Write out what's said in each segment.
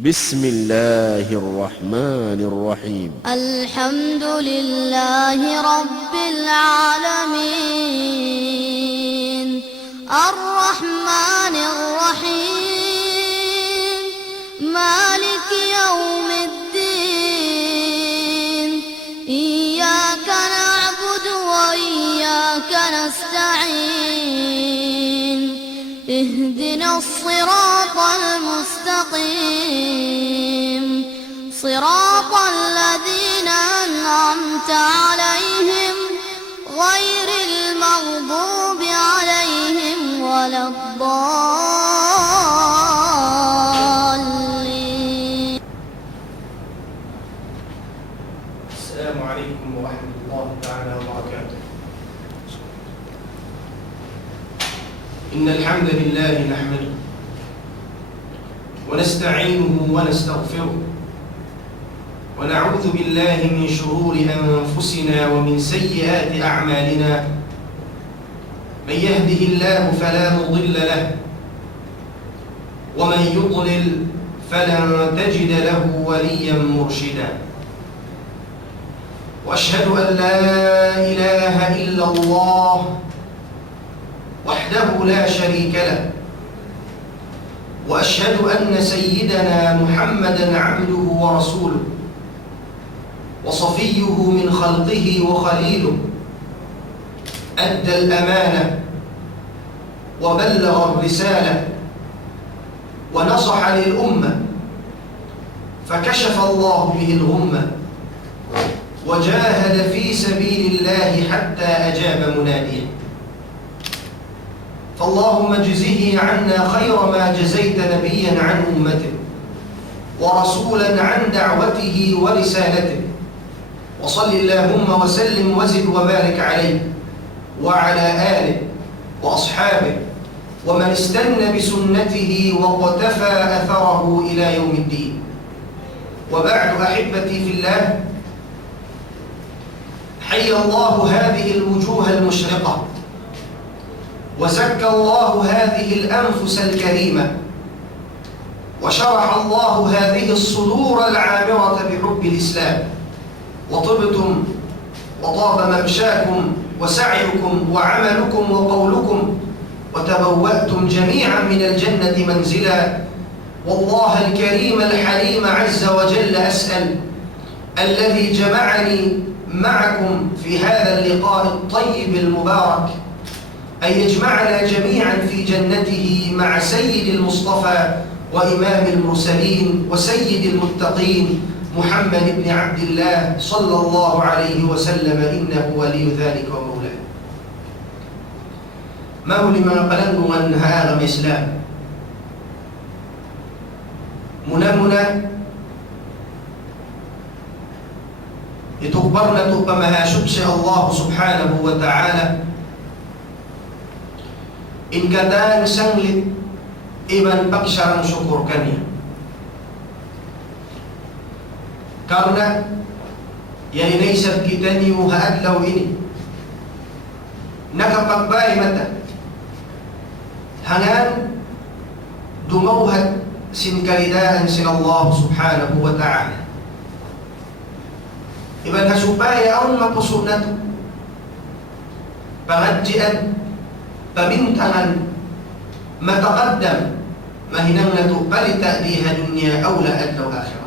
بسم الله الرحمن الرحيم. الحمد لله رب العالمين الرحمن الرحيم مالك يوم الدين إياك نعبد وإياك نستعين اهدنا الصراط المستقيم صراط الذين أنعمت عليهم غير المغضوب عليهم ولا الضالين. السلام عليكم ورحمة الله تعالى وبركاته. إن الحمد لله نحمده ونستعينه ونستغفره ونعوذ بالله من شرور أنفسنا ومن سيئات أعمالنا. من يهده الله فلا مضل له ومن يضلل فلن تجد له وليا مرشدا. وأشهد أن لا إله إلا الله وحده لا شريك له، وأشهد أن سيدنا محمدًا عبده ورسوله وصفيه من خلقه وخليله، أدى الأمانة وبلغ الرسالة ونصح للأمة، فكشف الله به الغمة وجاهد في سبيل الله حتى أجاب مناديه. فاللهم اجزه عنا خير ما جزيت نبيا عن أمته ورسولا عن دعوته ورسالته، وصل اللهم وسلم وزد وبارك عليه وعلى آله وأصحابه ومن استنى بسنته واقتفى أثره إلى يوم الدين. وبعد أحبتي في الله، حي الله هذه الوجوه المشرقة وزكى الله هذه الأنفس الكريمة وشرح الله هذه الصدور العامرة بحب الإسلام، وطبتم وطاب ممشاكم وسعيكم وعملكم وقولكم وتبوأتم جميعا من الجنة منزلا. والله الكريم الحليم عز وجل أسأل الذي جمعني معكم في هذا اللقاء الطيب المبارك أن يجمعنا جميعا في جنته مع سيد المصطفى وإمام المرسلين وسيد المتقين محمد بن عبد الله صلى الله عليه وسلم، إنه ولي ذلك ومولاه. مولي ما قلن أن هذا إسلام منمنا يتكبرنا تقمها شبس الله سبحانه وتعالى إن كدان سنغلت إبن بكشارا شكر كنيا karena yang inaisab kita ni muhaadlaw ini nakapagbay mata hangan dumawhat sinkalidaan sin Allah subhanahu wa ta'ala iban hasupaya ang mapusok na to pangadjian pabintangan mataqaddam mahinang na to balita diha dunya awla adlaw akhirah.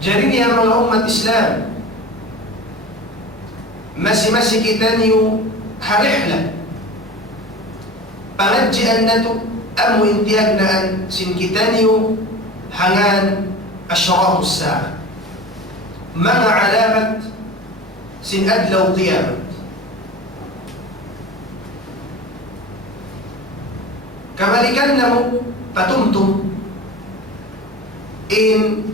Jadi dia mga umat Islam masih kita niyo harihla pangadjian na to amu intiyag na sin kita niyo hangan asyratu as-sa'a mga alamat sin adlaw qiyamat. Kabalikan na mo patumtum in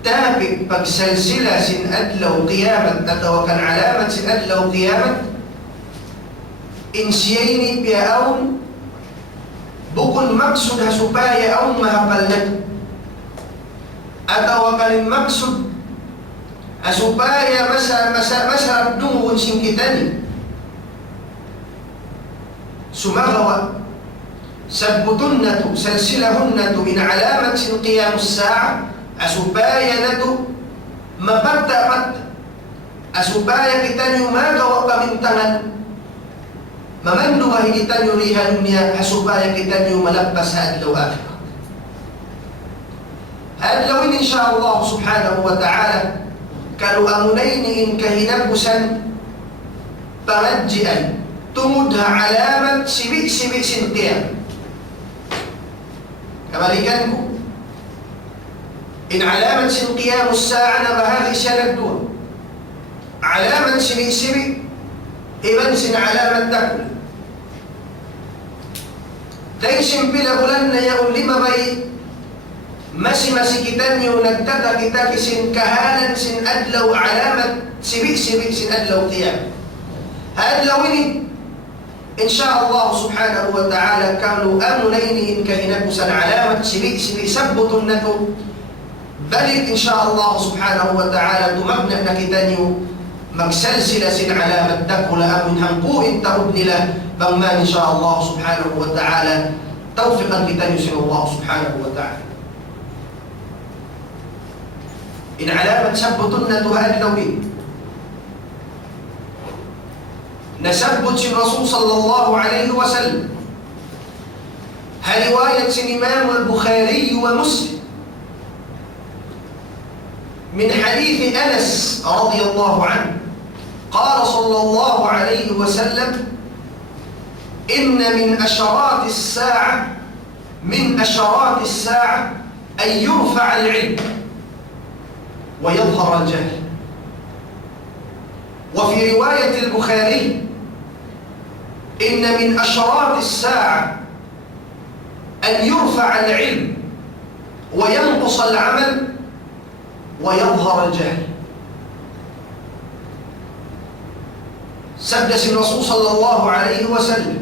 تابع pagsalsila sin adlaw qiyamat atau kan alamat sin adlaw qiyamat in siya'y piyaon bukun maksud supaya aun mahapal na atau kan maksud supaya masarap dungun sin kita ni sumagawa سبتنة سلسلهنة من علامة قيام الساعة أسبايا ندو مبدا أسبايا كتانيو ما كوكا من تنن ممنو هي كتانيو ليها الدنيا أسبايا كتانيو ملبس هاد لو آخر هاد لو إن شاء الله سبحانه وتعالى كانوا أمنين إن كهنبسا ترجئا تمدها علامة سبيء سنتين كمالكانكم إن علامة قيام الساعة نبهاغي سندون علامة سبيء إبن سن علامة تكون تيسن بلا بلن يقول لما بي مسي كتاني ونكتتا كتاك سن كهانا سن أدلو علامة سبيء سن أدلو قيام هأدلويني إن شاء الله سبحانه وتعالى كانوا أمنين إن كهنبس علامة سبيء سبت النتو بل إن شاء الله سبحانه وتعالى تمبنى كتانيو مكسلسل سن علامة تكل أمن هنقوه التهدن له بما إن شاء الله سبحانه وتعالى توفيقا كتانيو سن الله سبحانه وتعالى إن علامة سبتنة هذه الدولين نسبت الرسول صلى الله عليه وسلم رواية الإمام البخاري ومسلم من حديث أنس رضي الله عنه قال صلى الله عليه وسلم إن من أشراط الساعة أن يرفع العلم ويظهر الجهل. وفي رواية البخاري إن من أشراط الساعة أن يرفع العلم وينقص العمل ويظهر الجهل. سدس الرسول صلى الله عليه وسلم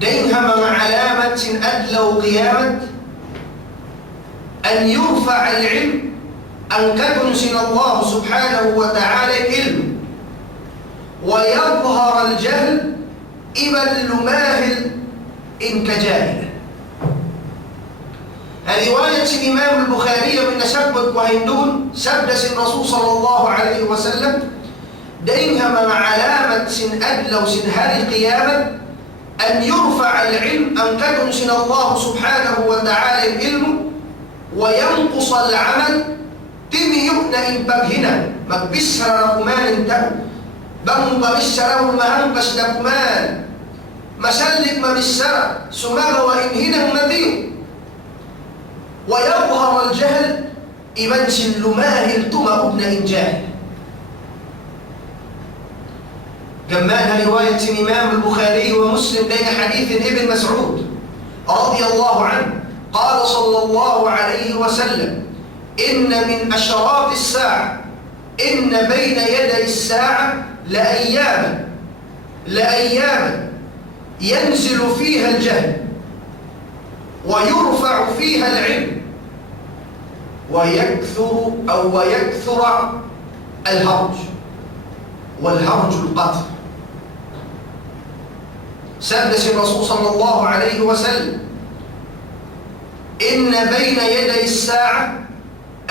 دينها مع علامة أدلو قيامة أن يرفع العلم أن كتنسن الله سبحانه وتعالى العلم ويظهر الجهل إبا الماهل إن كجاهل. رواية الإمام البخاري من سبت وهندون سدس الرسول صلى الله عليه وسلم دينها مع علامة سن أدلو سن هذه القيامة أن يرفع العلم أن كتنسن الله سبحانه وتعالى العلم وينقص العمل تمي يؤنى إن بغهنا مكبسر رقمان انتهوا بمو بمسره المهنقش دقمان مسلك مبسرة سمغ وإن هنا مذيو ويظهر الجهل إبن سلماهل تما ابن إن جاهل. جمعنا رواية الإمام البخاري ومسلم بين حديث ابن مسعود رضي الله عنه قال صلى الله عليه وسلم إن من أشراط الساعة إن بين يدي الساعة لأياما ينزل فيها الجهل ويرفع فيها العلم ويكثر الهرج والهرج القتل. سدس الرسول صلى الله عليه وسلم إن بين يدي الساعة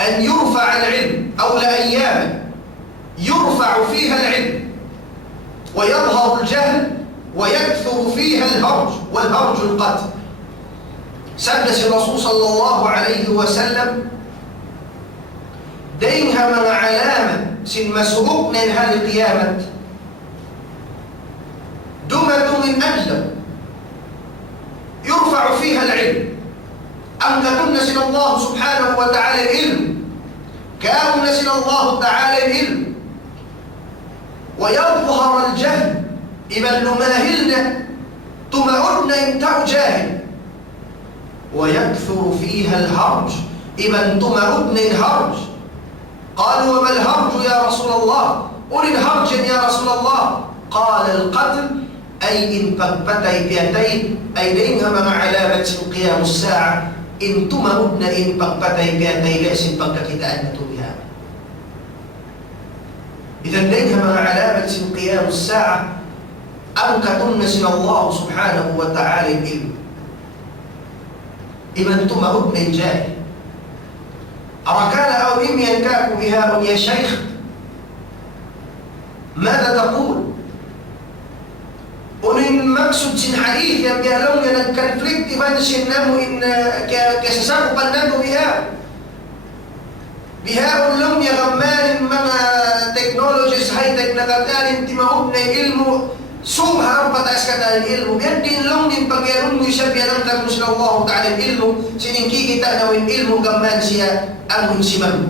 أن يرفع العلم أو لأياما يرفع فيها العلم ويظهر الجهل ويكثر فيها الهرج والهرج القتل. سدس الرسول صلى الله عليه وسلم دينها من علامة سن مسروق من هذه القيامة دمة من أجل يرفع فيها العلم أن تنسل الله سبحانه وتعالى العلم كأن نسل الله تعالى العلم ويظهر الجهل إذا نماهلنا تمعدنا انتو جاهل ويكثر فيها الهرج إذا تمعدنا الهرج. قالوا وما الهرج يا رسول الله؟ قل الهرج يا رسول الله. قال القتل أي إن بكبتي بيتي أي دينها مع علامة قيام الساعة إن تمعدنا إن بكبتي بيتي ليس بككتا أن بها. إذا دينها مع علامة قيام الساعة أنكتن سن الله سبحانه وتعالى العلم إمنتم ابن الجاهل أركان أو إم ينكاك بها يا شيخ ماذا تقول؟ ونين مقصود سن حديث يبقى لون كونفليكت بان سنمو إن كسساق بنمو بها اللون يغمان من تكنولوجيز هاي تكنولوجيز انتما ابن علم سوها ربط أسكتان العلم بيدين لون بقيرون يشبه لنك مثل الله تعالى العلم سنين كي تأنو العلم غمان سيا أنه سمم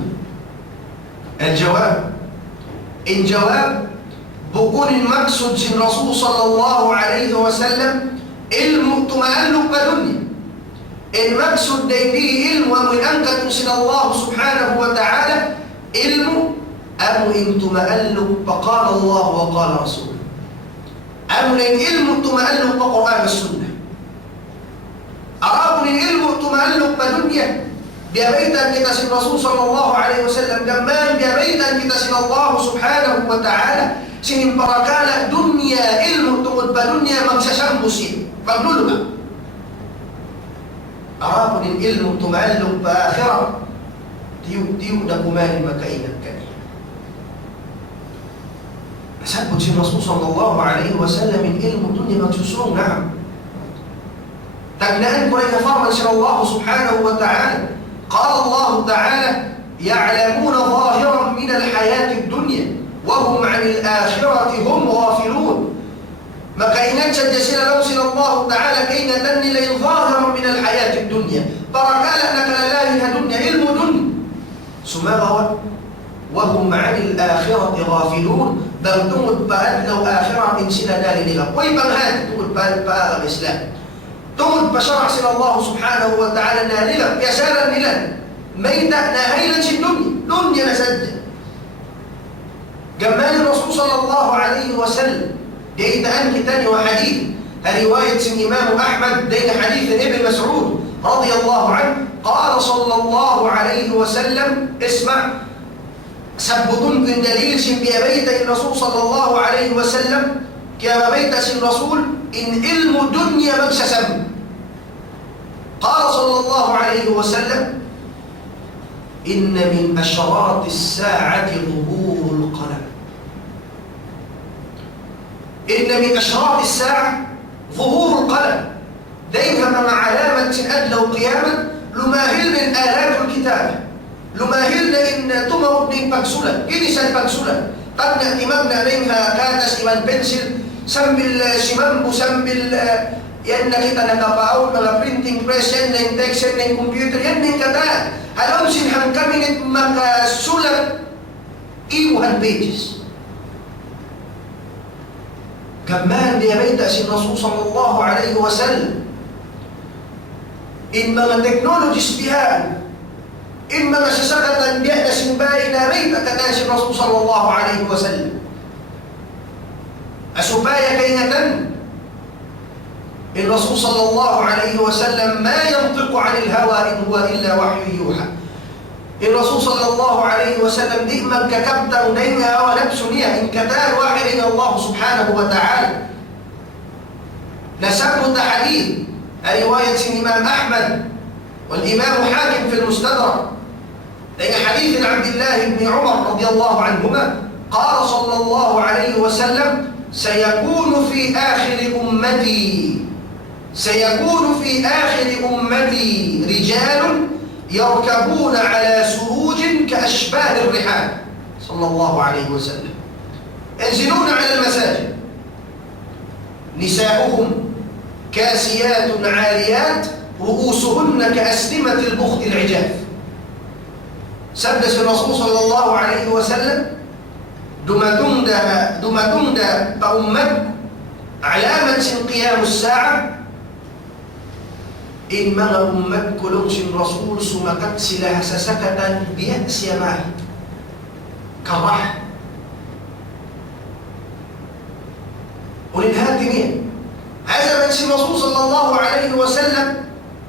الجواب بقول المقصود من رسول صلى الله عليه وسلم علم تمألق بدنيا المقصود دينه علم ومن أنك تنسل الله سبحانه وتعالى علم أم إن تمألق فقال الله وقال رسوله أم إن علم تمألق بقرآن السنة أراب إن علم تمألق بدنيا بيبيتا كتاسل الرسول صلى الله عليه وسلم جمان بيبيتا كتاسل الله سبحانه وتعالى سنين بركالة دنيا علم تقول بدنيا مكسشان بسيط فقلوا أراب إن علم تمألق بآخرة ديو دقمان مكاين الكريم سبت الرسول صلى الله عليه وسلم إن علم الدنيا مكسشون نعم تقنان كريك فرما سن الله سبحانه وتعالى قال الله تعالى يعلمون ظاهرا من الحياة الدنيا وهم عن الآخرة هم غافلون مكاينات جسل لوسن الله تعالى كينا تنلي ظاهرا من الحياة الدنيا بركالا لك لله دنيا علم دنيا سماغوا وهم عن الآخرة غافلون بل تمت بأدلوا آخرة من سنة دار لغا ويبا هات تمت بأغا الإسلام تمت بشرع سن الله سبحانه وتعالى نالغا يسارا للا ميتا ناهيلا الدنيا دنيا نسجل جمال الرسول صلى الله عليه وسلم دين أنك تاني وحديث رواية الإمام أحمد دين حديث ابن مسعود رضي الله عنه قال صلى الله عليه وسلم اسمع سبتون من دليل بيبيت الرسول صلى الله عليه وسلم كما بيت الرسول إن علم دنيا مكسسم قال صلى الله عليه وسلم إن من أشراط الساعة ظهور القلم إن من أشراط الساعة ظهور القلم دينها مع علامة أدلوا قياما لماهل من آلات الكتابة لماهل إن تمر من بكسولة إنسان بكسولة قد نأتي مبنى عليها كاتس إمان بنسل سمبل سمامبو سمبل يأنا كتا نتباول مغا برينتينج بريس يأنا انتكس يأنا كمبيوتر يأنا كتا هل أمسن هنكمنت مغا سولة إيوهان بيجز كمان بيبيت الرسول صلى الله عليه وسلم إنما التكنولوجيز بها إنما سسقطا بيأت سنبائنا بيت كتاش الرسول صلى الله عليه وسلم أسبايا كينة الرسول صلى الله عليه وسلم ما ينطق عن الهوى إن هو إلا وحي يوحى الرسول صلى الله عليه وسلم دائما ككبتا ودينها ونفسنيا إن كتار واحد إلى الله سبحانه وتعالى نسبت حديث رواية الإمام أحمد والإمام حاكم في المستدرك لأن حديث عبد الله بن عمر رضي الله عنهما قال صلى الله عليه وسلم سيكون في آخر أمتي رجال يركبون على سروج كأشباه الرحال صلى الله عليه وسلم ينزلون على المساجد نساؤهم كاسيات عاريات رؤوسهن كأسنمة البخت العجاف سدس الرسول صلى الله عليه وسلم دمتند بأمت علامة قيام الساعة إن مغى أمت كلمش الرسول سمكت سلاح سسكة بيأس يماه كالرح وللهاتمين هذا من الرسول صلى الله عليه وسلم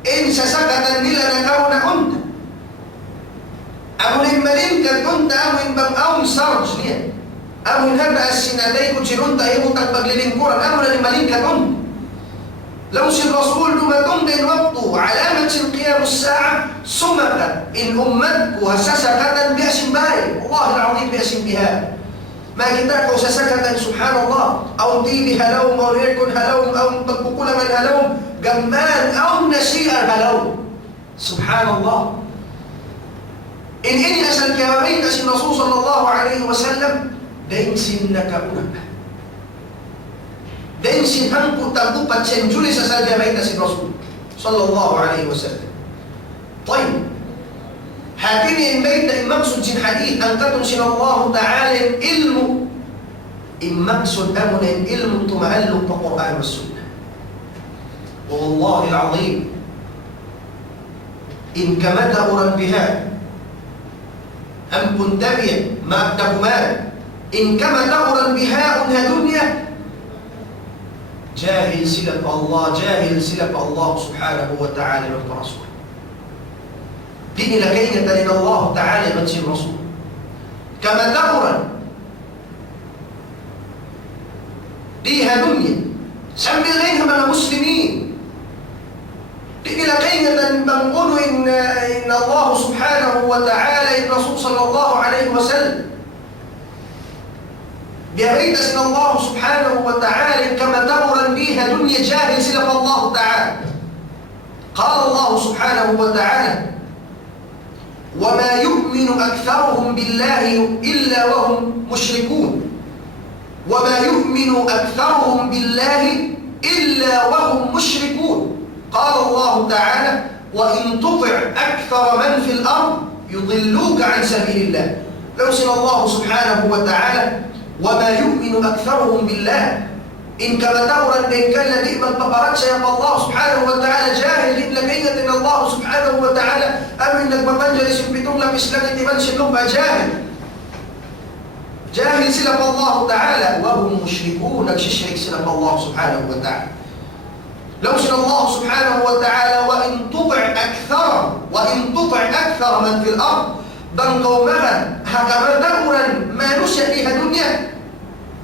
إن سسكة لنا كون أمت أو لمن كنت أو إن بم أو سرج ليه amun hada as-sinaday ko sinunta imo tagpaglilingkuran amo na limalingkaton law si Rasul dumatong din waktu alamat sin qiyam as-sa'a sumakat in ummatku hasasakatan bi asimbay Allah al-azim bi asimbiha ما كتاكو سسكتا سبحان الله أو طيب هلوم أو ريكون هلوم أو تطبقون من هلوم جمان أو نسيء هلوم سبحان الله إني أسأل كوابين أسل الرسول صلى الله عليه وسلم دين سنك أنك دين سنك تبقى تنجلس أسأل كوابين أسل الرسول صلى الله عليه وسلم طيب هاتني البيت المقصود في الحديث أن تنسل الله تعالى العلم المقصود أمن العلم تمعلق بالقرآن والسنة والله العظيم إن كما تأورا بها أم كنتبه ما أبدأ إن كما تأورا بها أنها دنيا جاهل سلك الله جاهل سلك الله سبحانه وتعالى والرسول دين لكينة إلى الله تعالى من سي الرسول كما تأورا ديها دنيا سمي غيرها من المسلمين دين لكينة بنقول إن الله سبحانه وتعالى الرسول صلى الله عليه وسلم بيريد أن الله سبحانه وتعالى كما تأورا بيها دنيا جاهل سلك الله تعالى قال الله سبحانه وتعالى وما يؤمن أكثرهم بالله إلا وهم مشركون وما يؤمن أكثرهم بالله إلا وهم مشركون قال الله تعالى وإن تطع أكثر من في الأرض يضلوك عن سبيل الله فأرسل الله سبحانه وتعالى وما يؤمن أكثرهم بالله إن كما تورا إن كان لديما البقرات سيقى الله سبحانه وتعالى جاهل لكينة إن الله سبحانه وتعالى أم إنك بمنجلس بتغلى بإسلام تبنش النبع جاهل سلك الله تعالى وهم مشركون الشرك سلك الله سبحانه وتعالى لو سل الله سبحانه وتعالى وإن تطع أكثر من في الأرض بل قومها هكذا تورا ما نشأ بها دنيا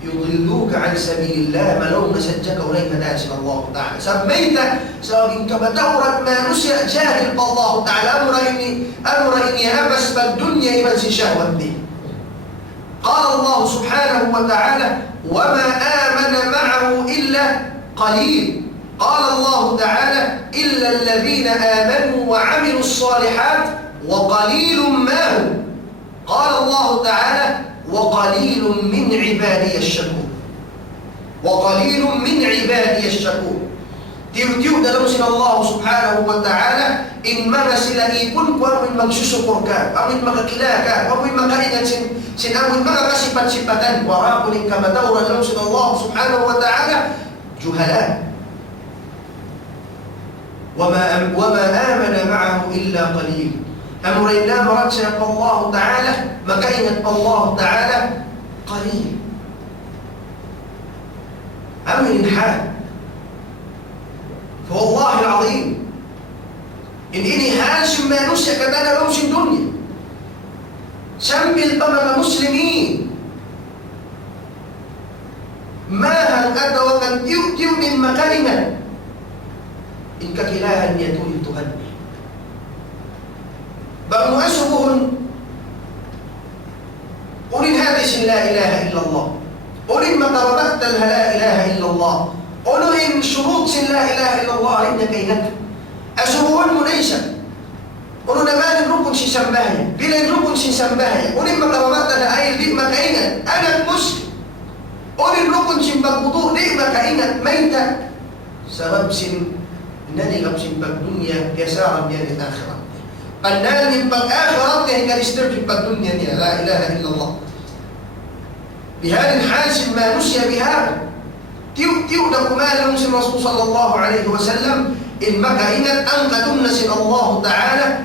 يضلوك عن سبيل الله ملوم سجك وليك ناسل الله تعالى سميت سواء كما تورد ما نسي جاهل بالله تعالى أمر إني أبس بالدنيا إمن شهوة به قال الله سبحانه وتعالى وما آمن معه إلا قليل قال الله تعالى إلا الذين آمنوا وعملوا الصالحات وقليل ما هم قال الله تعالى وقليل من عبادي الشكور وقليل من عبادي الشكور تيو دلوسنا الله سبحانه وتعالى إن مرسل إيكون ومن مكسوس قركا ومن مككلاكا ومن مكائنا سن أمن مكسبت سبتا وراقل كما دور دلوسنا الله سبحانه وتعالى جهلاء وما آمن معه إلا قليل أمرنا مرات سيقى الله تعالى مكينة الله تعالى قليل أمر الحال فوالله العظيم إني هالش ما نسي كتانا لوش الدنيا سمي البمم مسلمين ما هنقد وكان تيو من مكاننا إن ككلاها أن يتولي تهني بقوا أسرهم قل هذه لا إله إلا الله قل ما قربت لا إله إلا الله قل إن شروط لا إله إلا الله إن كينك أسرهم منيسا قل نبال الركن سنبهي بلا الركن سنبهي قل ما قربت لا أي ما كينك أنا المسلم قل الركن سنبقضوه لئما كينك ميتة سبب نني قبسن بالدنيا يسارا بيان الآخرة قلنا من بالآخرة كان يسترجع بالدنيا لا إله إلا الله بهذا الحال ما نسي بهذا تيو دكما لنسي الرسول صلى الله عليه وسلم إن مكاينة أنك تنسي الله تعالى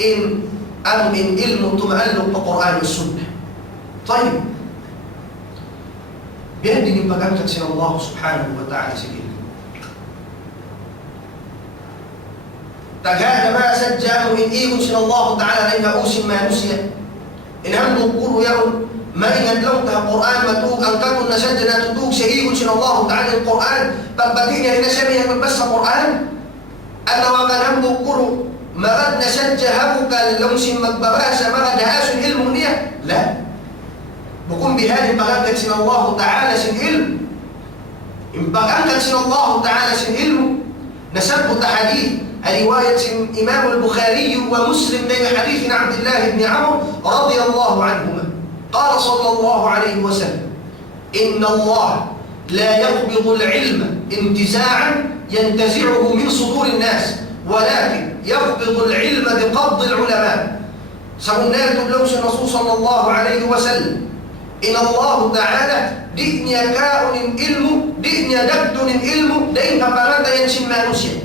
إن علم تمعلق بالقرآن والسنة طيب بيدي من مكانك تنسي الله سبحانه وتعالى سبيل تكاد ما سجلوا من إيه سن الله تعالى لنا أوسم ما نسي إن هم نقول يوم ما ingat long ta Quran matug angkatun na sadya na tutug sa iyon sin Allah Ta'ala ng Quran pagbati niya rin na siya niya magbasa Quran at nawakan ang bukuro magad na sadya habukal long sin magbabasa magad haasun ilmu niya la bukong bihali pagangkat sin Allah Ta'ala sin ilmu impagangkat sin Allah Ta'ala sin ilmu nasabot na hadith رواية إمام البخاري ومسلم من حديث عبد الله بن عمرو رضي الله عنهما قال صلى الله عليه وسلم إن الله لا يقبض العلم انتزاعا ينتزعه من صدور الناس ولكن يقبض العلم بقبض العلماء سمنات بلوش الرسول صلى الله عليه وسلم إن الله تعالى دئني كاؤن علم دئني دكتن علم دئن فقرات ينشم ما نسي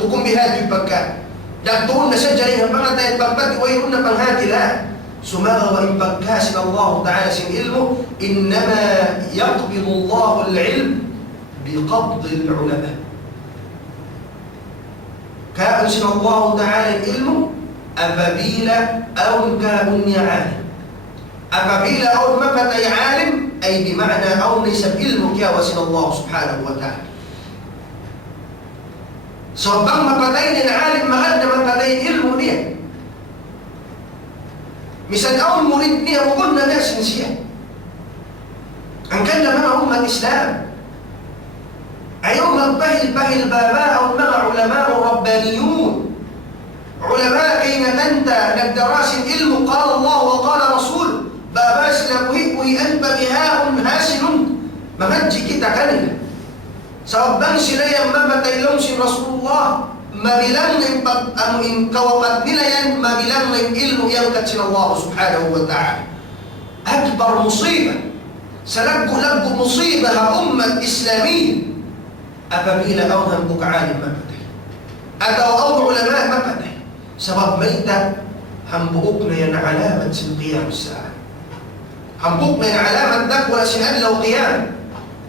bukum bihati pagka dagtuon na sa dyan ang mga tayo pagpati wayun na panghati la sumaga wa impagkasin Allah Ta'ala sin ilmu innama yaqbidu Allah al-ilm biqabd al-ulama kaun sin Allah Ta'ala ilmu apabila aun kaun niya alim apabila aun mapatay alim ay bima'na aun nisab ilmu kaya wasin Allah Subhanahu wa Ta'ala so bang mapatay din alim mahal na mapatay ilmu niya misal aun murid niya bukod na nasin siya ang kanya mga umat Islam ayaw magpahil-pahil baba ang mga ulama o rabbaniyun ulama kay natanta nagdarasin ilmu qala Allah wa qala Rasul baba sila buhi-buhian pagihaon hasilun mamadji kita kanila sabang sila yang mamatay lang si Rasulullah mabilang na yung kawapat nila yan mabilang na yung ilmu yang katsin Allah Subhanahu wa Ta'ala akbar musibah sa laggo-laggo musibah ang umat Islamiyya apabila ang bukaalim mapatay at ang ulama mapatay sabab mayta hambuok na yan na alamat sa qiyam sa hambuok na yan na alamat dakwala sinadlaw qiyam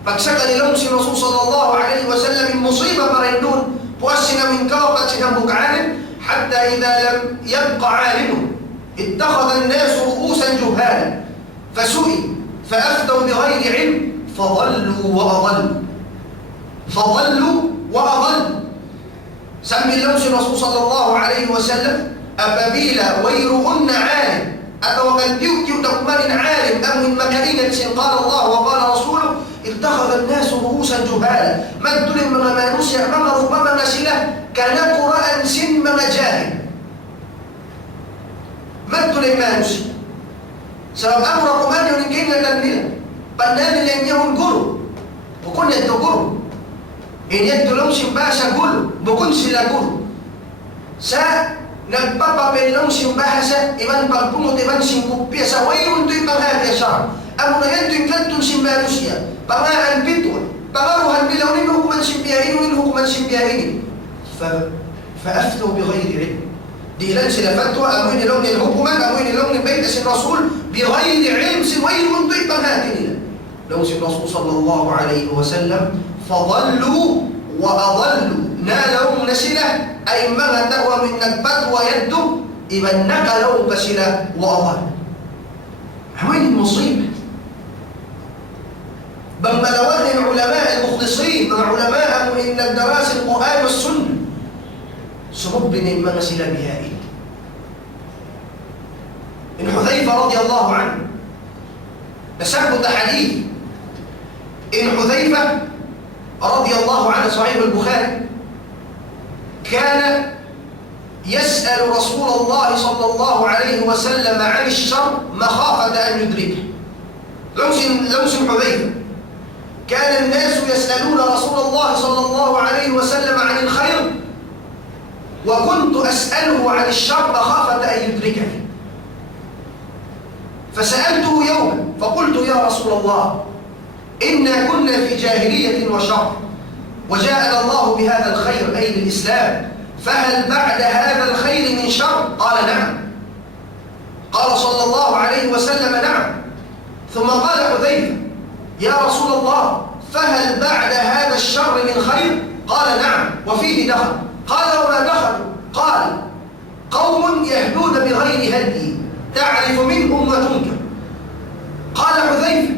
pagsaka nilang si Rasul sallallahu alaihi wasallam yung musiba pa rin doon puwasin namin kawapat silang bukaanin hatta idha lam yabqa alimun ittakhadha an-nasu ru'usan juhalan fasu'i fa'afdaw bighayri ilm fadallu wa adallu sambil lang si Rasul sallallahu alaihi wasallam apabila wayruhunna alim atau kan tiup-tiup na kumarin alim amin makaingat sin qala Allah wa qala Rasuluh اتخذ الناس رؤوسا جهالا مدل من مانوسيا من ربما نسله كان قراء سن من جاهل مدل مانوسيا سبب أمركم أن ينكين لنبلا بنان لن يهون قلوا بكون يدو قلوا إن يدو لمسي باسا قلوا بكون سلا قلوا nagpapa lang siyang bahasa iman pagpungot iman siyang kupya sa wayron to'y panghati asar ang mga yan to'y klantong siyang manusia pangaan bitol pangaruhan bilaw nin hukuman siyang biyahin nin hukuman siyang biyahin fa'aftaw bighayri ilm di ilan sila fatwa amoy nilaw nil hukuman amoy nilaw nil bayt si Rasul bighayri ilm si wayron to'y panghati nila law si Rasul sallallahu alaihi wasallam fadallu wa adallu nalawng na sila ay mga tawa min nagpatwa yaddo iban nakalawng ka sila wa adallu amoy musibah بل ملوان العلماء المخلصين من علماء من الدراس القرآن والسنة سبب من سلا بهائل إن حذيفة رضي الله عنه نسبت حديث إن حذيفة رضي الله عنه صحيح البخاري كان يسأل رسول الله صلى الله عليه وسلم عن الشر مخافة أن يدركه لوسم حذيفة كان الناس يسألون رسول الله صلى الله عليه وسلم عن الخير وكنت أسأله عن الشر مخافة أن يدركني فسألته يوما فقلت يا رسول الله إنا كنا في جاهلية وشر وجاءنا الله بهذا الخير أي بالإسلام فهل بعد هذا الخير من شر؟ قال نعم قال صلى الله عليه وسلم نعم ثم قال حذيفة يا رسول الله فهل بعد هذا الشر من خير؟ قال نعم وفيه دخل قال وما دخل؟ قال قوم يهدون بغير هدي تعرف منهم وتنكر قال حذيفة: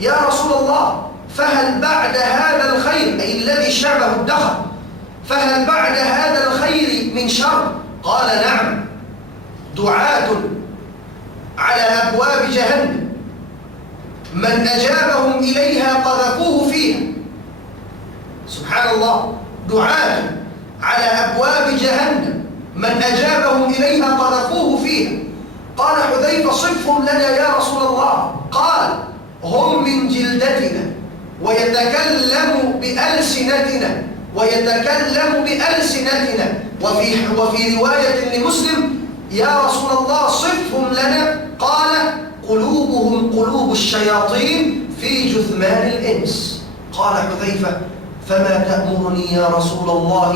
يا رسول الله، فهل بعد هذا الخير، أي الذي شابه الدخل، فهل بعد هذا الخير من شر؟ قال: نعم، دعاة على أبواب جهنم من أجابهم إليها قذفوه فيها. سبحان الله، دعاة على أبواب جهنم من أجابهم إليها قذفوه فيها. قال حذيفة: صفهم لنا يا رسول الله. قال: هم من جلدتنا ويتكلم بألسنتنا وفي رواية لمسلم: يا رسول الله صفهم لنا. قال: قلوبهم قلوب الشياطين في جثمان الإنس. قال حذيفة: فما تأمرني يا رسول الله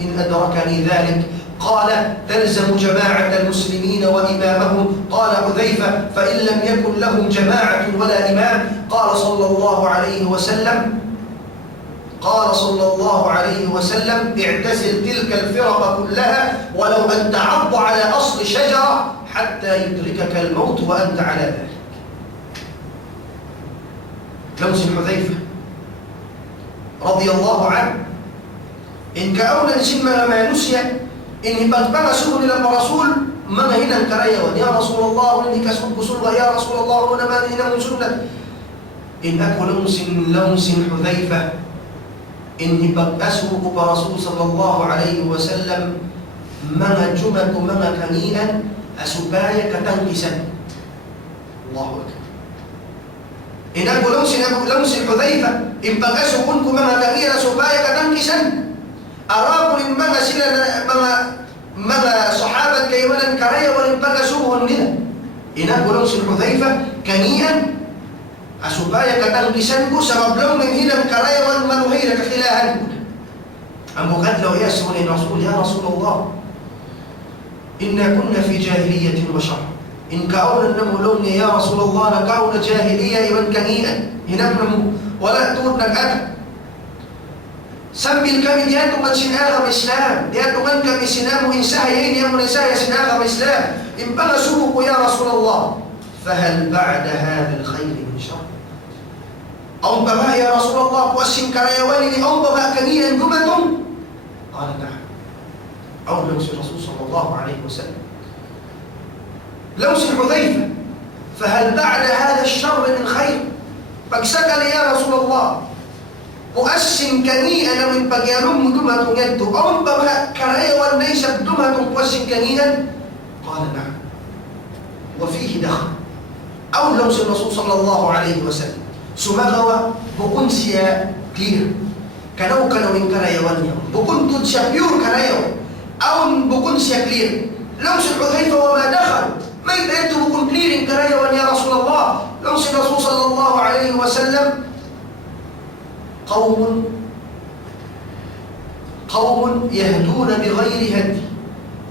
إن أدركني ذلك؟ قال: تلزم جماعة المسلمين وإمامهم. قال حذيفة: فإن لم يكن لهم جماعة ولا إمام؟ قال صلى الله عليه وسلم: اعتزل تلك الفرق كلها ولو أن تعض على أصل شجرة حتى يدركك الموت وأنت على ذلك. لمس حذيفة رضي الله عنه إن كأولا سمنا ما نسي إن بقى سهل لما رسول ما هنا كريوا يا رسول الله وإني كسب سلوى يا رسول الله وأنا ما هنا من سنة إن أكو لمس حذيفة إن بقى سهل برسول صلى الله عليه وسلم ما جمك ما كنيئا أسبايا كتنكسا. الله أكبر. إن أكو لمس حذيفة إن بقى سهل ما كنيئا أسبايا كتنكسا أراب لمن سلنا مما صحابة كيوانا كريا ولنبقى سوه لنا. إنه لمس حذيفة كنيئا أسبايا كتنكسنكو سبب لهم من هنا كريا والمنوهير كخلاها. أم قد لو يسأل الرسول: يا رسول الله، إنا كنا في جاهلية وشر، إن كأونا نمو لون يا رسول الله نكاونا جاهلية من كنيئا هنمو ولا تورنا الأدب. sambil kami diatur man sinagam Islam, diaturkan kami sinamu insahayin yang menisaya sinagam Islam. Impala subuku ya Rasulullah, fahal ba'da hadal khairi min syar? Aum bama ya Rasulullah puasin karyawan ini aum bama kanian gumatum? Qala na'am. Aum lamsi Rasul sallallahu alaihi wasallam. Lamsi Hudzaifah, fahal ba'da hadal syar min khair? Pagsakali ya Rasulullah, puasin kanian min pagyanum dumatong ito aum bama karyawan na isang dumatong puasin kanian? Qala na'am. وفيه دخل أو لو الرسول صلى الله عليه وسلم سمغوا بكون سيا كلير كانوا من كرايوانيا بكون تدشا بيور كرايو أو بكون سيا كلير لو حذيفة وما دخل ما يتأتوا بكون كلير كرايوان يا رسول الله. لو الرسول صلى الله عليه وسلم قوم يهدون بغير هدي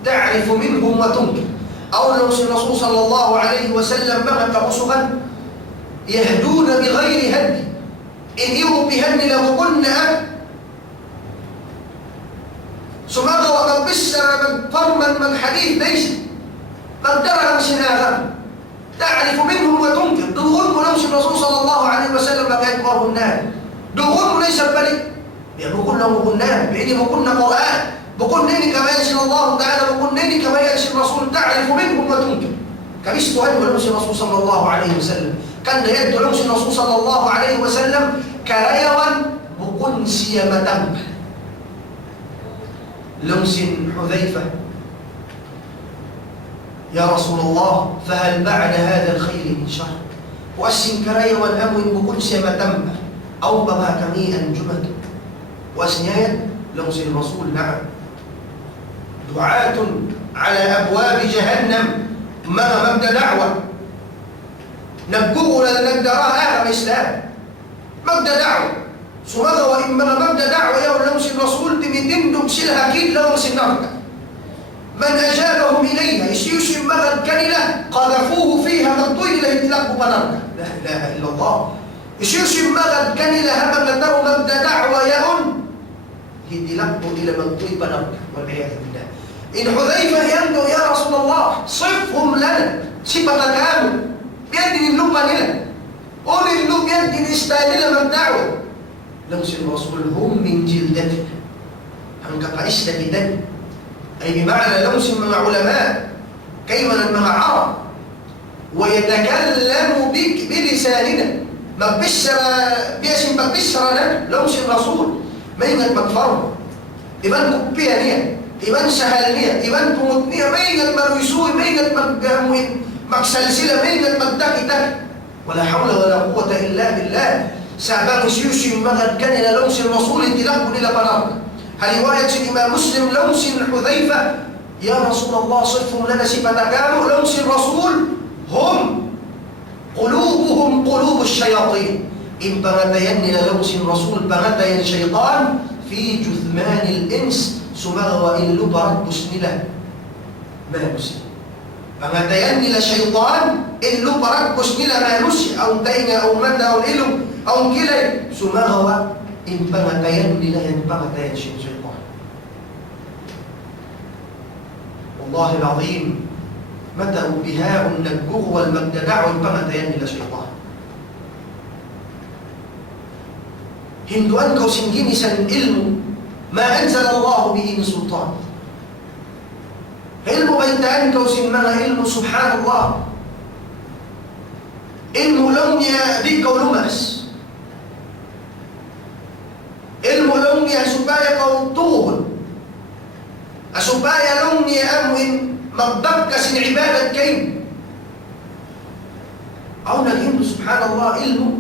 تعرف منهم وتنكر. أو لو الرسول صلى الله عليه وسلم مغك رسلا يهدون بغير هدي إن يهو بهن له قلنا سمغ وقد بسر من فرما من حديث ليس قدرها سناغا تعرف منهم وتنكر. دغون لو الرسول صلى الله عليه وسلم لك يكبره النار دغون ليس بلد بقول له قلنا بإني بقولنا قرآن بقول نيني كما ينزل الله تعالى بقول نيني كما ينزل الرسول تعرف منهم وتنكر. كمست هدو لمس الرسول صلى الله عليه وسلم كان يدو لمس الرسول صلى الله عليه وسلم كريوان بقول سيامتم. لمس حذيفة: يا رسول الله فهل بعد هذا الخير من شر؟ وأسن كريوان أمن بقول سيامتم أو بما كميئا جمد وأسنيات. لمس الرسول نعم، دعاة على أبواب جهنم ما مبدأ دعوة نبقوا لندراء آخر إسلام مبدأ دعوة سمغا وإما مبدأ دعوة يوم لمس الرسول تمدن بسلها كيد لمس النرد من أجابهم إليها يسيوش مغا الكنلة قذفوه فيها من طويل يتلقوا بنرد. لا إله إلا الله. يسيوش مغا الكنلة هم لندروا مبدأ دعوة يوم يتلقوا إلى من طويل بنرد والعياذ بالله. إن حذيفة يندو: يا رسول الله صفهم لنا صفة كامل بيدي اللغة نلا قول اللغة بيدي الاستاذ من دعوة لمس الرسول هم من جلدتنا هم كفايش تكتن أي بمعنى لمس من علماء كيف من عرب ويتكلم بك بلساننا ما بشر بيشن بشرنا لمس الرسول ما يقدر مكفر إبان كبيانية إبان سهلنية إبان كمتنية ما يقدر مريسوي ما يقدر مكسلسلة ما يقدر مكتاك ولا حول ولا قوة إلا بالله سعبان سيوسي مغد كان إلى لمس الرسول انتلاق إلى بنار هل رواية الإمام مسلم لمس حذيفة يا رسول الله صفهم لنا صفة كانوا لمس الرسول هم قلوبهم قلوب الشياطين إن بغتين إلى لمس الرسول بغتين الشيطان في جثمان الإنس سمغ وإن لبرت بسنلة ما نسي بغتين إلى شيطان إن لبرت بسنلة ما نسي أو تين أو مدى أو إلو أو كلي سمغ وإن بغتين إلى إن بغتين شيطان والله العظيم متى بهاء النجوه والمجددع والبغتين إلى شيطان هندو أنكو سنجيني سن علم ما أنزل الله به من سلطان علم بيت أنكو سنمنا علم سبحان الله علم لم يديك ولمس علم لم يسبايا قوطوه أسبايا لم يأمن مقدبك سن عبادة كيم أو نجيب سبحان الله علم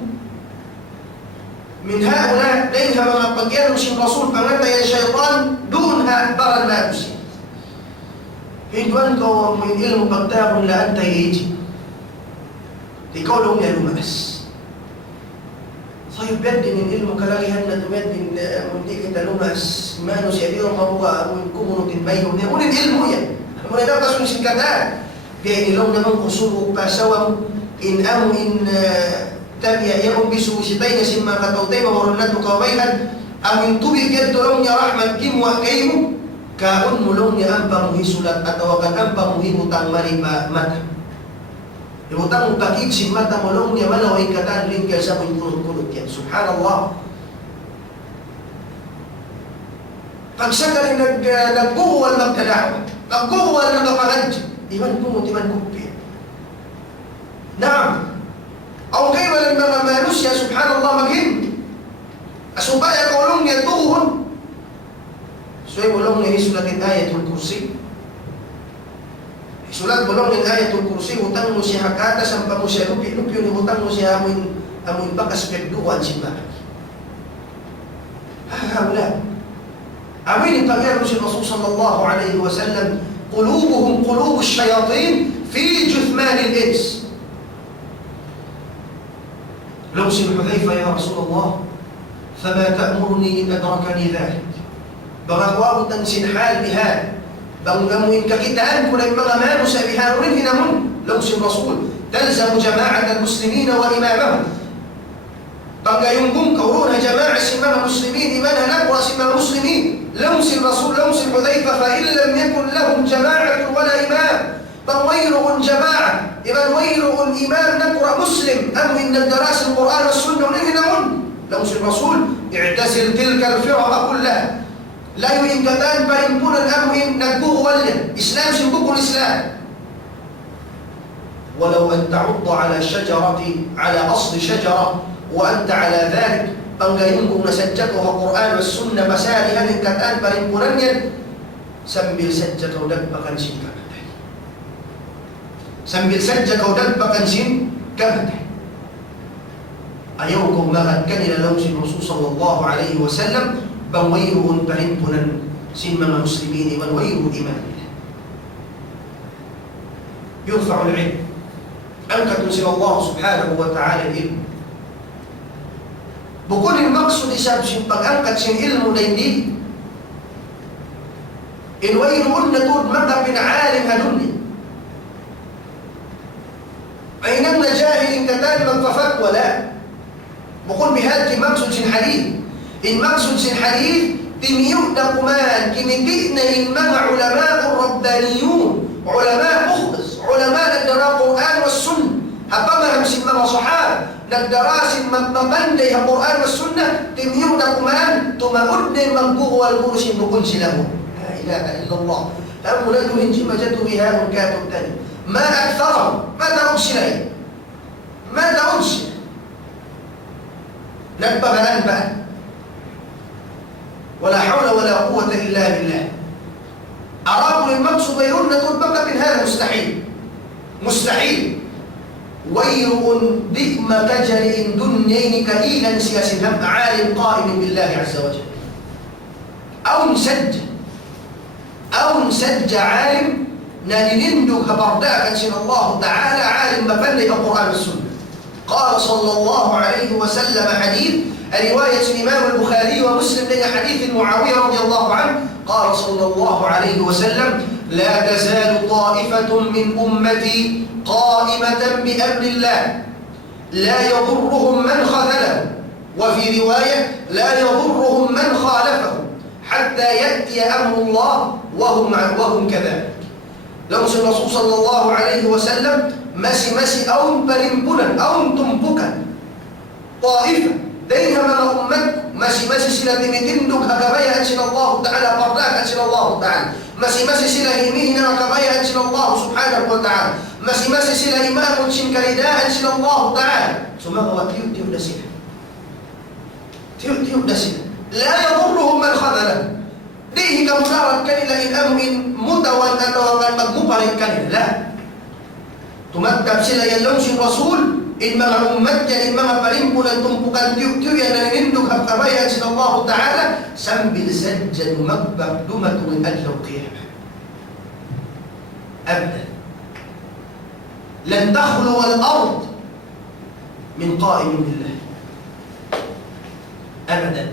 من هؤلاء ليها ما بقيان مش الرسول فمتى يا شيطان دونها برا النابس هندوانك ومن علم بقتاب لا أنت يجي لقولهم يا لمس طيب بدي من علمك لاغي هنة بدي من ديك تلمس ما نسيبير مبوغا من كبرة الميه ونقول العلم هي من يدبس من سنكتان بأن لون من قصوره باسوا إن أم إن تبيا يوم بسوسيتين سما فتوتيما ورنتك وبيها أو إن تبي جد لون يا رحمة كيم وكيم كأن لون أنبا مهيسولات أتوقع أنبا مهيم تنمري ماتا يبutang takik si mata molong niya malaw ay katan rin kaya sa kulot-kulot yan. Subhanallah. Pag siya ka rin nagkuhuwal magdadawa, nagkuhuwal na kapangadji, iman kumot, iman kumpir. Naam. Ang kayo walang mga manusya, subhanallah maghin. Asubaya kulong niya tuhon. So ay molong niya isulatin ayatul kursi. Sulat bolong ng ayatul kursi hutang mo siya hakata sampa mo siya lupi-lupi ni hutang mo siya amoy bakas pagduan simbahan. Wala. Amin ang Panginoon si Rasul sallallahu alaihi wasallam qulubuhum qulubu الشياطين في جثمان الإنس. لوس حذيفة يا رسول الله فما تأمرني إن أدركني ذلك. بغضواب تنسين حال بهذا بأنه إن ككتان كل ما مانو سابها نرهن من لوس الرسول تلزم جماعة المسلمين وإمامهم بقى ينقم كورون جماعة سمام المسلمين إيمانها نقوى سمام المسلمين لوس الرسول لوس الحذيفة فإن لم يكن لهم جماعة ولا إمام بل ويرغ جماعة إذن ويرغ الإمام نقرأ مسلم أم إن الدراسة القرآن والسنة نرهن من لوس الرسول اعتزل تلك الفرق كلها لا يمكنان بإمكان الأمر نجبوه وليا إسلام سنبوك الإسلام ولو أن تعض على شجرة على أصل شجرة وأنت على ذلك بانغا يمكن نسجكها القرآن والسنة مسالها نكتان بإمكانان سنبيل سجك ودبقا سن كمته سنبيل سجك ودبقا سن كمته أيوكم ما كان إلى لوس الرسول صلى الله عليه وسلم بويره برنبنا سلم المسلمين وويره إمامنا يرفع العلم أنك تنزل الله سبحانه وتعالى العلم بكل المقصود ساب سنبق أنك سن علم ليدي إن ويره قلنا تود مدى من عالم هدني أينما جاهل كتان من ففك ولا بقول بهذا المقصود سن حديث المقصود في الحديث تميوء دقمان كمدئنا إنما علماء الربانيون علماء مخلص علماء الدراء القرآن والسنة هبما si mga sahaba nagdarasin magmabanday ang Quran at Sunnah, timiyo na kumaan, tumaod na yung magbuhuwal kung sinukul sila mo. La ilaha illallah. هؤلاء هنجي وجدوا بها كاتب تاني ما أكثرهم ما تعودش لي ما تعودش نبغى أنبأ ولا حول ولا قوة إلا بالله. أرادوا المقصود يقولون تطبق من هذا مستحيل مستحيل. وير بئم كجل دنيين كهيلا سياس هم عالم قائم بالله عز وجل أو نسج عالم نالندو كبرداء كان الله تعالى عالم مفلك القرآن والسنة. قال صلى الله عليه وسلم حديث رواية الإمام البخاري ومسلم لنا حديث معاوية رضي الله عنه قال صلى الله عليه وسلم لا تزال طائفة من أمتي قائمة بأمر الله لا يضرهم من خذلهم وفي رواية لا يضرهم من خالفهم حتى يأتي أمر الله وهم كذلك. لو الرسول صلى الله عليه وسلم مسي أو برمبنا أو تنبكا طائفة دينها من أمتكم مسي سلا دمتندك هكبايا أنشل الله تعالى برداك أنشل الله تعالى مسي سلا إيميهنا هكبايا أنشل الله سبحانه وتعالى مسي سلا إمام شنكريدا أنشل الله تعالى ثم هو تيو دسيلا تيو دسيلا لا يضرهم من خذلهم ديه كمدارة كلمة إن أمر متوان أتوان مقبوبة للكلمة لا تمتب سلا يلونش الرسول إن مغا أمتك إن مغا فريمكنا تنبقى تيو ينندك هبقبايا أنسل الله تعالى سنبل سجد مقبب دمة من أجل القيامة أبدا لن تخلو الأرض من قائم بالله أبدا.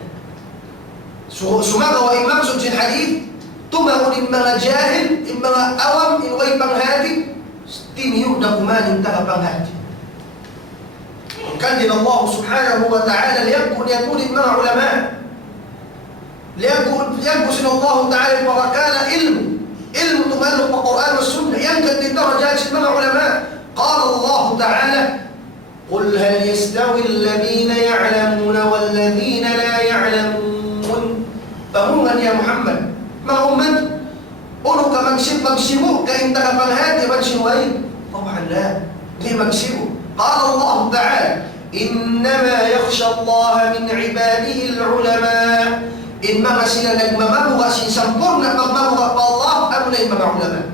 سمعنا وإن مقصد في الحديث تمر إما جاهل إما أوم إن ويبن هادي ستين يؤدى كمان انتهى بن هادي. وكان الله سبحانه وتعالى ليكون إما علماء ليكون سن الله تعالى وكان علم تملك القرآن والسنة ينقل لدرجات إما علماء. قال الله تعالى قل هل يستوي الذين يعلمون والذين لا يعلمون فهمنا يا محمد ما أمت قلوا كمكسبوا كإنتهى فالهاتي بنشوين طبعا لا ليه مكسبوا. قال الله تعالى إنما يخشى الله من عباده العلماء إنما مسلا نجم مبغى سنسمبرنا مبغى الله أبنى إنما علماء.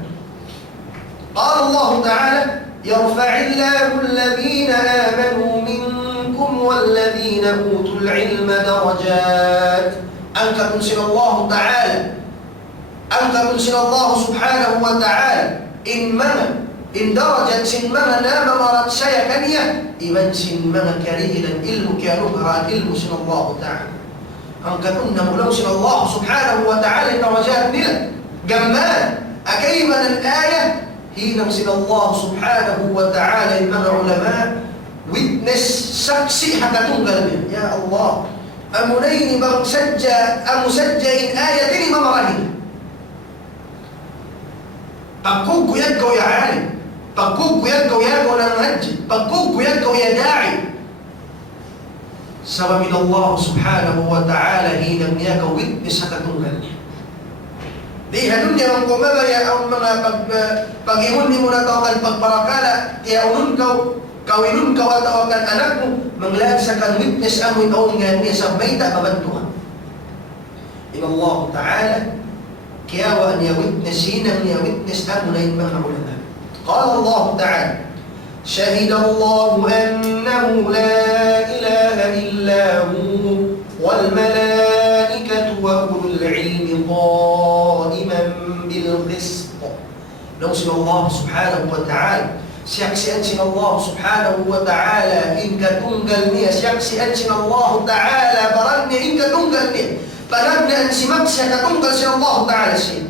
قال الله تعالى يرفع الله الذين آمنوا منكم والذين أوتوا العلم درجات. أنت تنسل الله تعالى أنت تنسل الله سبحانه وتعالى إن درجت سنمنا نام مرت سيكنية إمن سنمنا كريلا إلم كانوها إلم سن الله تعالى. أنت كنا ملوسن الله سبحانه وتعالى درجات نلا جمال أكيمنا الآية هي نمسل الله سبحانه وتعالى إمن علماء witness saksi حتى تنقل يا الله أمنين مسجى إن آية ما مراهن بقوك يدقوا يا عالم بقوك يدقوا يا منهج بقوك يدقوا يا داعي سبب من الله سبحانه وتعالى هنا منياك witness حتى تنقل di dunia mengkomaba ya mga pag-imun mo na tawakan pagparakala tiya unun kawinun ka tawakan anakmu manglag sa kan witness amoy taon nga niya sa mayta kabantuhan. In Allah Ta'ala kiyawa niya witness hinang niya witness amo na yung mga ulama. Qala Allah Ta'ala شهد الله أنه لا إله إلا هو والملائكة وأولو العلم قائما بالقسط. نوصل الله سبحانه وتعالى سيكسي أنسن الله سبحانه وتعالى إنك تنقل نية سيكسي أنسن الله تعالى برني إنك تنقل نية فنبنى أنسي مكسي تنقل سن الله تعالى شيء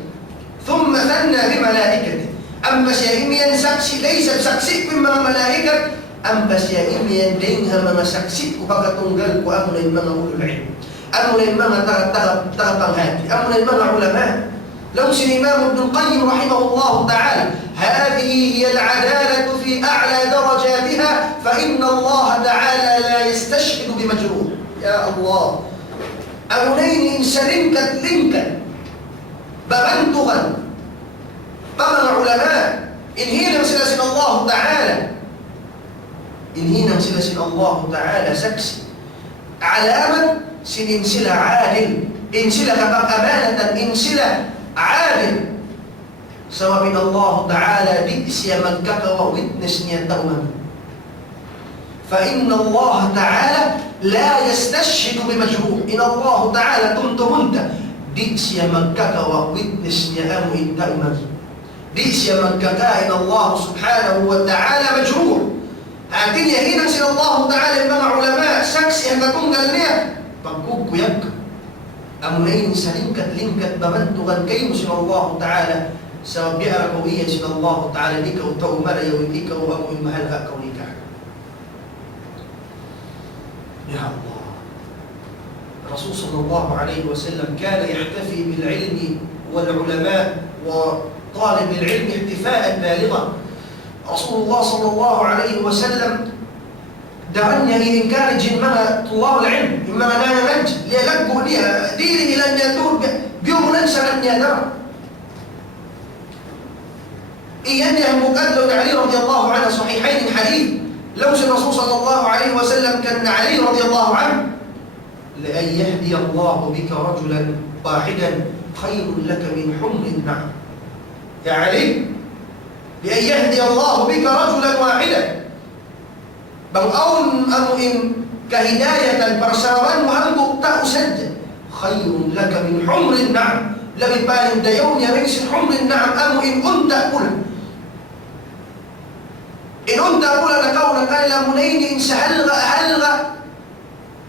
ثم ثنى بملائكته أنبس يا إميان سكسي ليس بسكسيك مما ملائكة أنبس يا إميان دينها مما سكسيك وبقى تنقل وأمنا إمام أولو العلم أمنا إمام تغطى هاتي أمنا إمام علماء لوس الإمام ابن القيم رحمه الله تعالى هذه هي العدالة في أعلى درجاتها، فإن الله تعالى لا يستشهد بمجروح. يا الله، أولين إن سلمكت لنكا بمنتغا طبعا علماء إن هنا مسلسل الله تعالى، إن هنا مسلسل الله تعالى سكسي علامة سننسلها عادل، انسلها أمانة، انسلها عادل سواء من الله تعالى دئس يمكك ووتنس نيتهما، فإن الله تعالى لا يستشهد بمجروح. إن الله تعالى كنت منت دئس يمكك ووتنس نيتهما، دئس يمكك إن الله سبحانه وتعالى مجروح. هاتين يهينا سن الله تعالى إنما علماء سكسي هتكون قلنيا بقوك يك أمنين سلينكت لنكت بمنتغا كيم سن الله تعالى سبب بئر قوية سن الله تعالى لك وتومر يويك وأمو المهلها كونيك. يا الله، الرسول صلى الله عليه وسلم كان يحتفي بالعلم والعلماء وطالب العلم احتفاء بالغا. رسول الله صلى الله عليه وسلم دعنا إن كان جنمنا طلاب العلم إما أنا ننج ليلقوا لي ديري إلى أن يدور بيوم ننسى من يدر إياني المقدم علي رضي الله عنه صحيحين حديث لوس الرسول صلى الله عليه وسلم كان علي رضي الله عنه لأن يهدي الله بك رجلا واحدا خير لك من حمر النعم. يا علي، لأن يهدي الله بك رجلا واحدا بل إن كهداية برساوان وهنبو تأسد خير لك من حمر النعم. لبي بالي ديون يا ريس حمر النعم إن أنت أقول لكونا قال لمنين إن سهلغ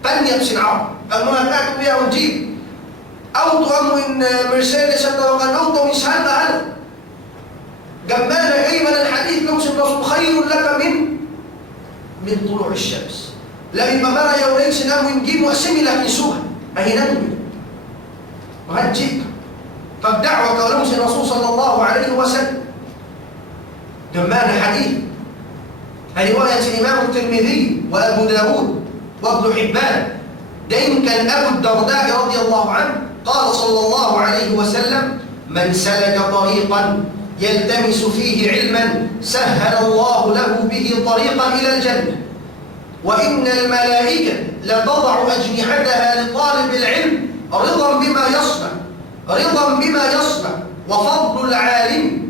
بني بسنعه المنا كاتب بها ونجيب أوتو إن مرسيدس وقال أوتو إن سهلغ جمال أيمن الحديث لوس الرسول خير لك من طلوع الشمس. لما مرة يوليك سنام ونجيب وأسمي لك نسوها أهي ننمي وهنجيك فالدعوة كولوس الرسول صلى الله عليه وسلم. جمال حديث رواية الإمام الترمذي وأبو داود وابن حبان دين كان أبو الدرداء رضي الله عنه قال صلى الله عليه وسلم من سلك طريقا يلتمس فيه علما سهل الله له به طريقا إلى الجنة وإن الملائكة لتضع أجنحتها لطالب العلم رضا بما يصنع وفضل العالم.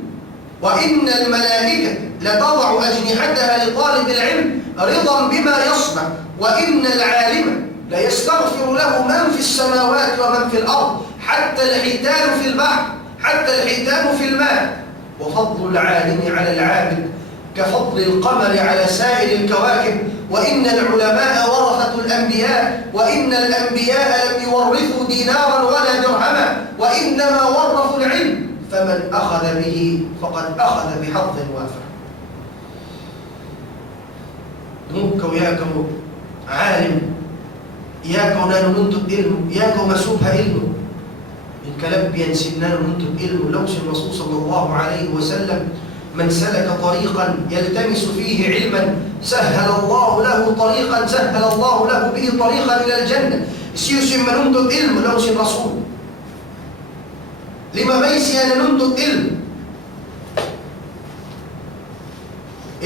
وإن الملائكة لتضع أجنحتها لطالب العلم رضا بما يصنع وإن العالم ليستغفر له من في السماوات ومن في الأرض حتى الحيتان في البحر حتى الحيتان في الماء. وفضل العالم على العابد كفضل القمر على سائر الكواكب. وإن العلماء ورثة الأنبياء وإن الأنبياء لم يورثوا دينارا ولا درهما وإنما ورثوا العلم فمن أخذ به فقد أخذ بحظ وافر. نوك وياكم عالم ياكم نانو ننتب علم ياكم مسوبها علم من كلب ينسنان ننتب علم. لوس الرسول صلى الله عليه وسلم من سلك طريقا يلتمس فيه علما سهل الله له به طريقا إلى الجنة. سيوسم من ننتب علم لوس الرسول لما بيسي أنا ننتب علم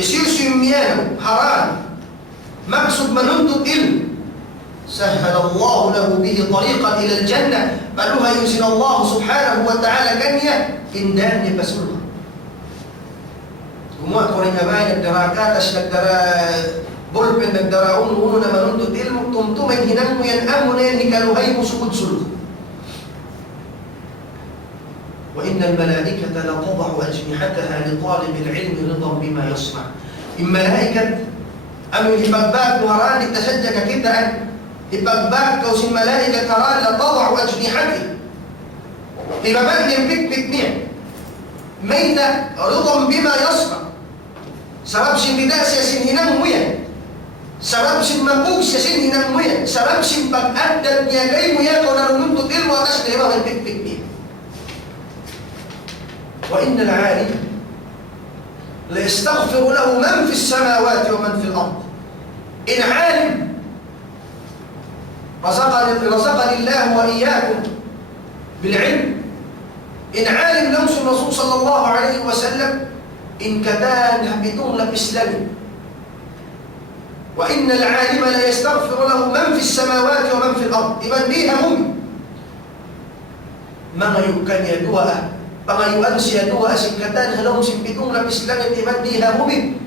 سيوسم ميانو حرام مقصود من ننتب علم سهل الله له به طريقا إلى الجنة بلوها يمسن الله سبحانه وتعالى كنيا إن داني بسرها وما قرين باين الدراكات أشلك درا بلبن الدراؤون ونونا من ننتب علم تمتمن هنم ينأمن كالوهيم سكت سلوك. وإن الملائكة لتضع أجنحتها لطالب العلم رضا بما يصنع. الملائكة أم يبقباك وران التشجك كده يبقباك وسي الملائكة تران لتضع أجنحتها لبقباك ينبك بكنيع ميتة رضا بما يصنع. سبب شنداس يسين هنام ويا سبب شمبوس يسين هنام ويا سبب شمبك أدد يا جاي ويا كونا ننتو تلو وتشتري بها البك بكنيع. وإن العالم ليستغفر له من في السماوات ومن في الأرض. إن عالم رزقني الله وإياكم بالعلم، إن عالم لمس الرسول صلى الله عليه وسلم إن كتان بدون إسلام، وإن العالم لا يستغفر له من في السماوات ومن في الأرض. إذن بيها هم mga yukan ya dua mga yuan siya dua singkatan helom simpitong lapis langit iman biha humi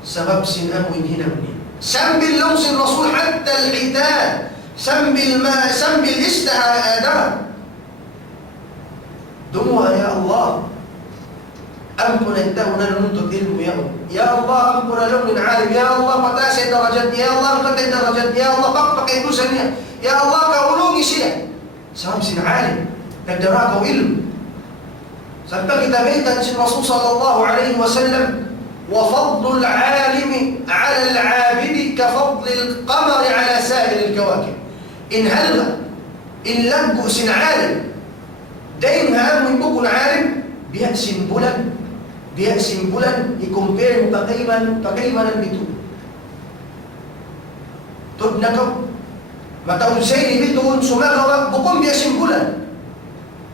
sabab sinamuin hinamni sambil lawsin rasul hatta al-hitan sambil istaha adama dumwa ya Allah ampuna intahuna nuntut ilmu ya Allah ampuna lawnin alim ya Allah patasay darajat ya Allah katay darajat ya Allah pakpakay dusan niya ya Allah kaulungi siya sabab sinalim nagdaragaw ilmu. Sampai kita baitan si Rasul sallallahu alaihi wasallam wa fadlul alimi ala al-abidi ka fadlil qamari ala sa'ir al-kawakib. In halla in lagu sin alim daim haamu bukun alim bihasin bulan i-compare pakaimanan itu tudnakaw matawsay bitun sumagawa bukun bihasin bulan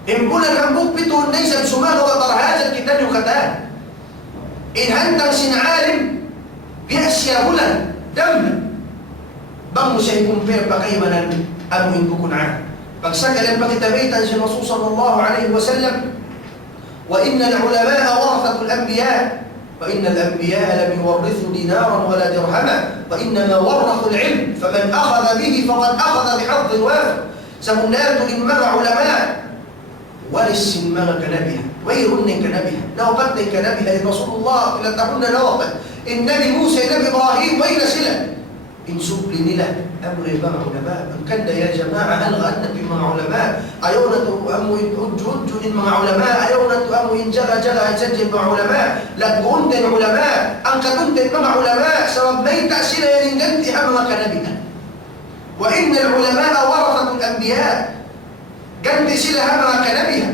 إن bulan hambuk pitun naysab sumagawa tarahajat kita yukatan إن hantang sinalim biasya bulan dam bang mo siya i-compare pakaimanan amuin bukunan pagsakalan pakitabitan si Rasul sallallahu alaihi wasallam wa inna al-ulama'a warathatul anbiya wa inna al-anbiya lam yuwarrithu dinaran wala dirhama wa innama warathu al-ilm faman akhadha bihi faqad akhadha bihadhin wafir samunatu limma ulama' ولسن ما كنبها ويرن كنبها نوقت كنبها لرسول الله إلا تقولنا نوقت النبي موسى النبي إبراهيم وين سلة إن سبلني له أمر مع علماء من كان يا جماعة ألغى النبي مع علماء أيونة أمو هج مع علماء أيونة أمو إن جغى يسجل مع علماء لا كنت علماء أنك كنت مع علماء سبب ميت تأسير ينجنت أمر كنبها وإن العلماء ورثة الأنبياء قد سلها ما كنبها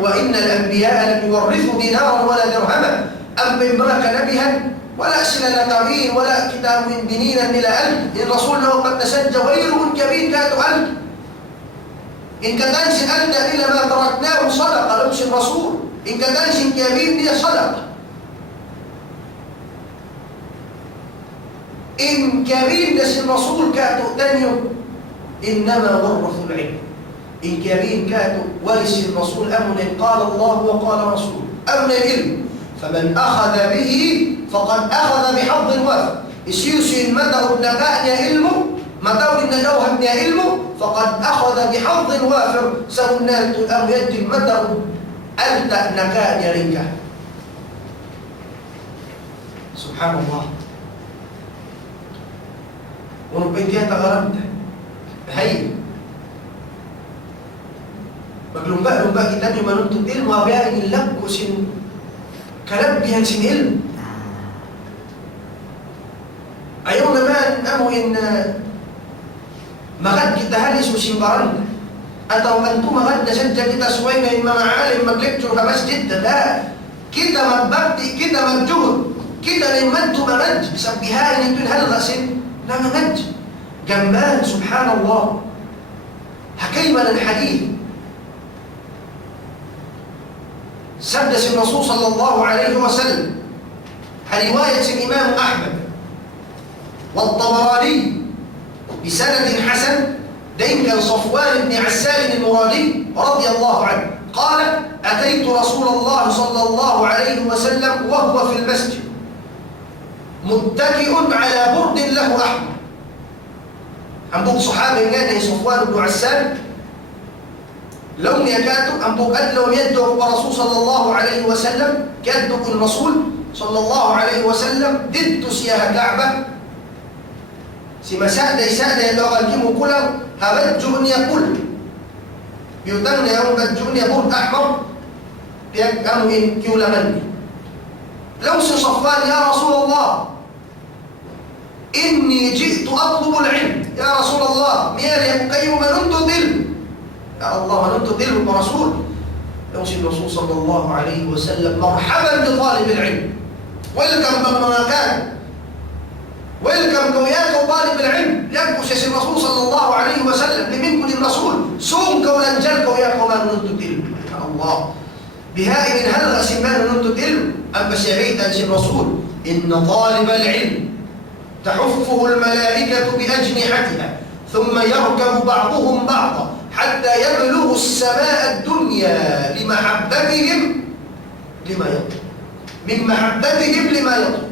وإن الأنبياء لم يورثوا دينارا ولا درهما أم بما كنبها ولا سل لقبيل ولا كتاب من بنينا إلى ألف الرسول له قد تسجى غير كبير كات ألف إن كتنش أدى إلى ما تركناه صدقة لمس الرسول إن كتنش كبير هي صدقة إن كبير نس الرسول كاتو تنيو إنما ورثوا العلم إن كبير كاتو ورث الرسول أمن قال الله وقال رسول أمن العلم فمن أخذ به فقد أخذ بحظ وافر السيوسي المدر النقاء علمه مدر النجوه من علمه فقد أخذ بحظ وافر سونات أو يد المدر أنت نقاء يرنك سبحان الله ونبيتها تغرمت هاي maglumba kita di manuntut ilmu abaya ingin lagu sin kalabihan sin ilmu ayaw naman amuin magad kita halis o simbaran atau kanto magad na sadya kita suway na yung mga alim mag-lecture ka masjid la kita magbakti, kita magjuhod kita na yung madto magad sa bihain ito yung halgasin na magad gamban subhanallah hakayman ang hadith سدس الرسول صلى الله عليه وسلم رواية الإمام أحمد والطبراني بسند حسن دين كان صفوان بن عسال المرادي رضي الله عنه قال أتيت رسول الله صلى الله عليه وسلم وهو في المسجد متكئ على برد له أحمر عندك صحابي كان صفوان بن عسال لو يكاد أن تقدم يده الرسول صلى الله عليه وسلم كدك الرسول صلى الله عليه وسلم ضد سياها كعبة سيما سادة يدعو الكيم كله هبجون يقول يتن يوم بجون يقول أحمر يقام إن كيولا مني لو صفان يا رسول الله إني جئت أطلب العلم يا رسول الله ميالي يقيم من أنت ظل يا الله أنت ظل برسول يوصي الرسول صلى الله عليه وسلم مرحبا بطالب العلم، ويلكم بما كان، ويلكم كوياك وطالب العلم يكبس يسي الرسول صلى الله عليه وسلم لمنكم الرسول سوم كولا جلك وياك وما ننتو تلو. يا الله بهاء من هلغ سمان ننتو تلو أم بسيعيد أنسي الرسول إن طالب العلم تحفه الملائكة بأجنحتها ثم يركب بعضهم بعضا حتى يبلغ السماء الدنيا لمحبتهم لما يطلب، من محبتهم لما يطلب.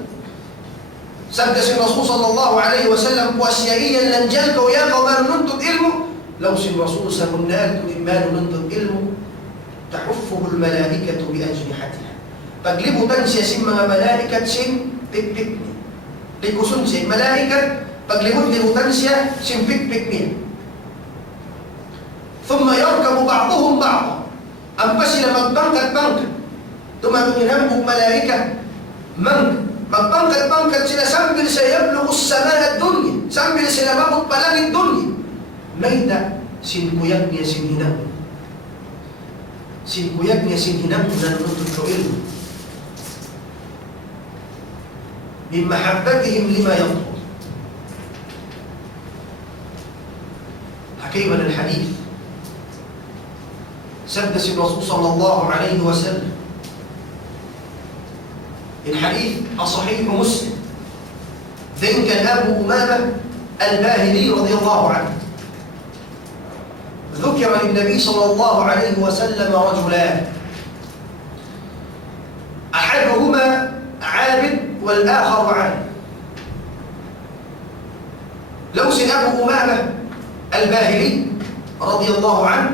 سدس الرسول صلى الله عليه وسلم واسيائيا لنجلك وياك وما ننتظ علمه لو سي الرسول سمناك إما ننتظ علمه تحفه الملائكة بأجنحتها فاقلبوا تنسي سمها ملائكة سن بكبكني لكو سنسي ملائكة فاقلبوا تنسي سن بكبكني ثم يركب بعضهم بعضا أنبسل مقبنك ثم تنهمك ملائكة مقبنك سنة سنبل سيبلغ السماء الدنيا سنبل سنة مقبط بلغ الدنيا ميدا سنكو يبني سنهنم سنكو يبني سنهنم ننطق علم من محبتهم لما يطلب. حكيما الحديث سدس الرسول صلى الله عليه وسلم الحديث الصحيح مسلم ذن كان أبو أمامة الباهلي رضي الله عنه ذكر للنبي صلى الله عليه وسلم رجلان أحدهما عابد والآخر عالم. لوس أبو أمامة الباهلي رضي الله عنه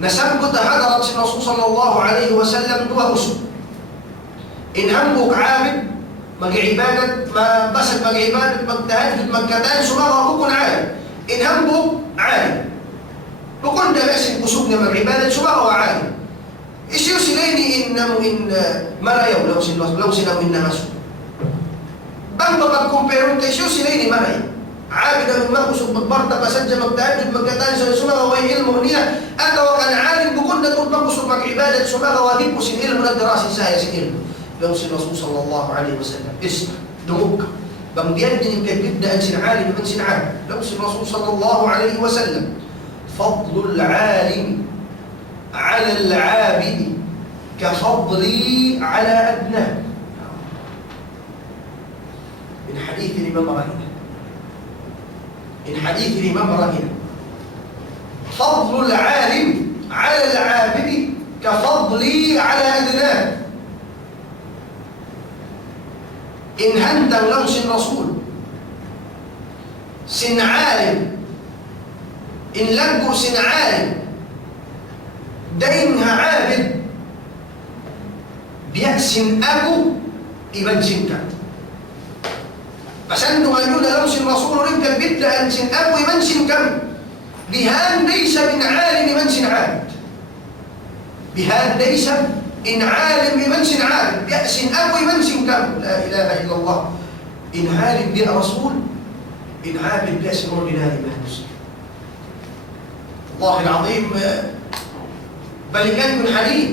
نسبت حضرت الرسول صلى الله عليه وسلم دوا مسلم إن همك عابد مجي عبادة ما بسك مجي عبادة مجتهد مجتهد سماه بكون عالم إن همك عالم بكون ده بأسك بسوقنا من عبادة سماه عالم إيش يوصليني إن مرة يوم لو سنو إنما مسلم بنبقى كومبيرون إيش يوصليني مرة يوم عابد من مقصود بالبرطة بسجل مجتهد مجتهد سماه وهي علمه أنت وكان عالم بكون ده تقول مقصود مع عبادة سماه وهيب سن علم الدراسة سايا سن علم. لو سن الرسول صلى الله عليه وسلم اسمع دموك بمجدني كجد أنسن عالم أنسن عالم. لو سن الرسول صلى الله عليه وسلم فضل العالم على العابد كفضلي على أدناه. من حديث الإمام راهنا من حديث الإمام راهنا فضل العالم على العابد كفضلي على أدناه. إن هنت لو سن رسول سن عالم إن لقوا سن عالم دينها عابد بيأسن أبو إبن سنك بس أنتم قالوا لو سن رسول ربك البيت لأن سن أبو إبن سنك بهان ليس من عالم من سن عابد بهان ليس إن عالم بمن سن عالم بيأسن أبو من سن كم لا إله إلا الله. إن عالم بيأ رسول إن عابد بيأسن ordinary man مسلم. الله العظيم بل كان من حديث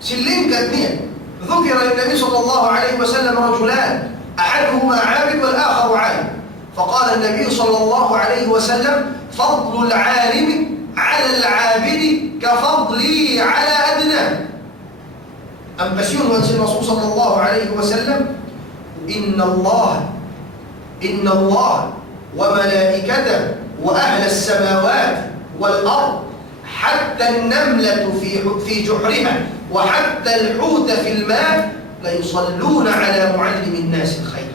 سلين كاثنين ذكر للنبي صلى الله عليه وسلم رجلان أحدهما عابد والآخر عالم فقال النبي صلى الله عليه وسلم فضل العالم على العابد كفضلي على أدناه. أم بسيون وانسي الرسول صلى الله عليه وسلم إن الله وملائكته وأهل السماوات والأرض حتى النملة في جحرها وحتى الحوت في الماء ليصلون على معلم الناس الخير.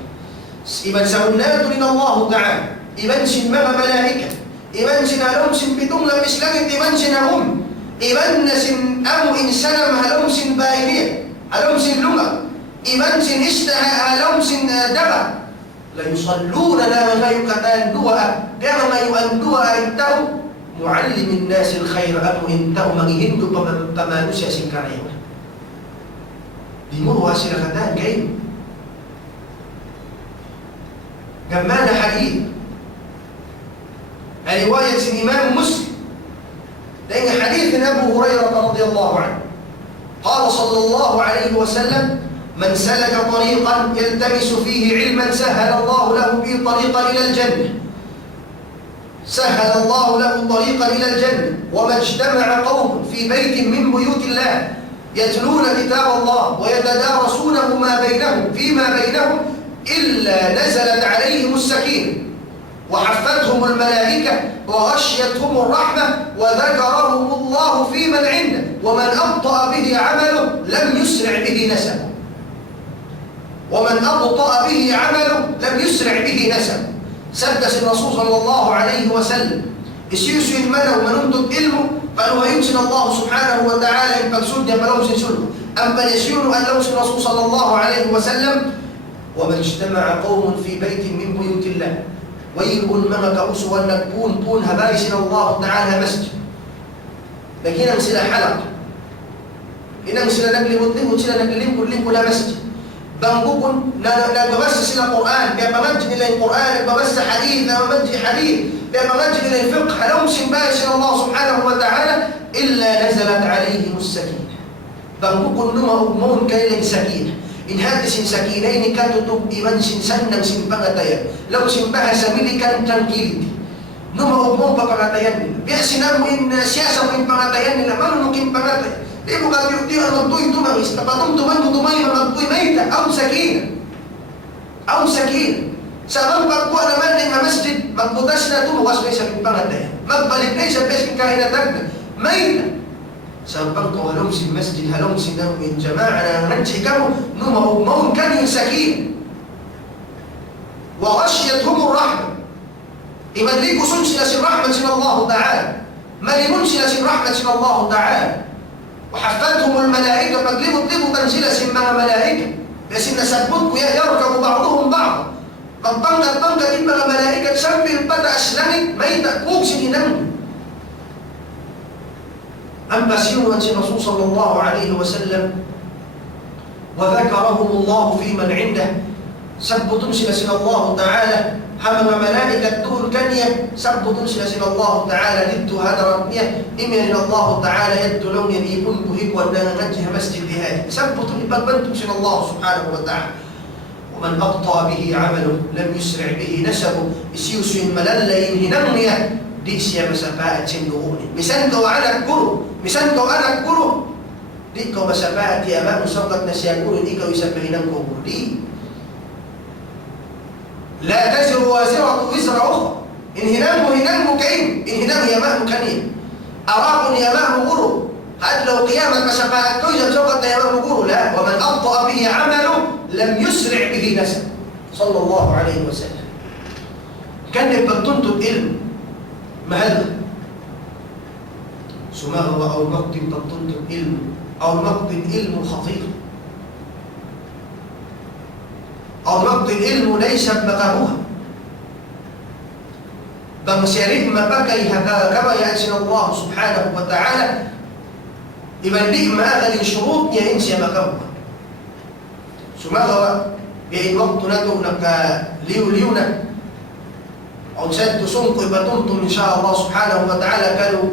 إبن سهنات من الله تعالى إبن سنمم ملائكة إبن سنالهم سنبتون بسلامة إبن سنهم إبن سن أمو إنسان هلوم سن باينية هلوم سن لغة إبن سن اشتهى هلوم سن دغة ليصلون لا غيقتان دوا كما يؤندوا إنتو معلم الناس الخير أمو إنتو مغيهندو بما نسي سنكاريوه بيمروا سنغتان كيم جمعنا حديث رواية الإمام مسلم لأن حديث أبو هريرة رضي الله عنه قال صلى الله عليه وسلم: من سلك طريقا يلتمس فيه علما سهل الله له به طريقا إلى الجنة. سهل الله له طريقا إلى الجنة. وما اجتمع قوم في بيت من بيوت الله يتلون كتاب الله ويتدارسونه فيما بينهم إلا نزلت عليهم السكينة وحفتهم الملائكة وغشيتهم الرحمة وذكرهم الله في من عنده ومن أبطأ به عمله لم يسرع به نسبه. ومن أبطأ به عمله لم يسرع به نسبه. سدس الرسول صلى الله عليه وسلم يسيسو المنى ومن أنتم علمه قالوا يمسن الله سبحانه وتعالى إن فلسون فلو سنسله أما يسيون أن لوسن الرسول صلى الله عليه وسلم: وما اجتمع قوم في بيت من بيوت الله ويلبون منك أسوى نكبون هبايسن الله تعالى مسجد. لكن نمسل حلق نمسل نقل مطلب وتسل نقل كل مسجد بنقوكم نبس إلى القرآن بمجد إلى القرآن بمس حديث بمجد حديث بمجد إلى الفقه نمسل بايسن الله سبحانه وتعالى إلا نزلت عليهم السكينة. بنقوكم نما أمون كيلا سكينة إن هذا سكينين كتب إيمان سنم سنبغتين لو سنبها سميلي كان تنكيلتي نما أمون بغتين بيأسنا من سياسة من بغتين لما نمكن بغتين ليه قد يؤتيها مبطوي تمام استقدمت من مضمين مبطوي ميتة أو سكينة سأبقى أنا من مسجد مقبودشنا تم واسميسا من بغتين مقبلت ليس بيسك كاهنة تقنا ميتة سأبقى هلومس المسجد هلومس من جماعة ننجي كانوا نمو كان سكين وغشيتهم الرحمة إما ليكو سنسلة الرحمة من الله تعالى ما لمنسلة الرحمة من الله تعالى وحفتهم الملائكة طلبوا تنزيلة من ملائكة بس إن سبتك يركب بعضهم بعض قد بنك إما ملائكة تسبب بدأ أسلامك ما يتأكوكس لنمو أما سيروا الرسول صلى الله عليه وسلم وذكرهم الله في من عنده سب تنسل الله تعالى حمم ملائكة دول كنية سب تنسل الله تعالى ضد هذا ربية إمن الله تعالى يد لون يكون بهيك وأننا نجه مسجد هذه سب تنسل الله سبحانه وتعالى. ومن أبطأ به عمله لم يسرع به نسبه يسيوس مللا ينهنمية ديسيا مسافات سندوغوني مسندو أنا كرو ديكو مسافات يا ما مسقط نسيا كرو ديكو يسبحينن كرو دي لا تزر وازرة وزر أخرى إنهنام كريم إنهنام يا ما كريم أراق يا ما كرو قد لو قيامة مسافات كويزة مسقط يا ما كرو لا. ومن أبطأ به عمله لم يسرع به نسب صلى الله عليه وسلم. كان يبطنت العلم مهلا سماه أو مقدم تطنت العلم أو مقدم علم خطير أو مقدم علم ليس بقروها بمسيرين ما بكي هكذا كما يأسن الله سبحانه وتعالى إذا لئم هذا الشروط ينسي مقروها سماه بأن وقت ندونك ليونا أو سد سنق بطنتم إن شاء الله سبحانه وتعالى كانوا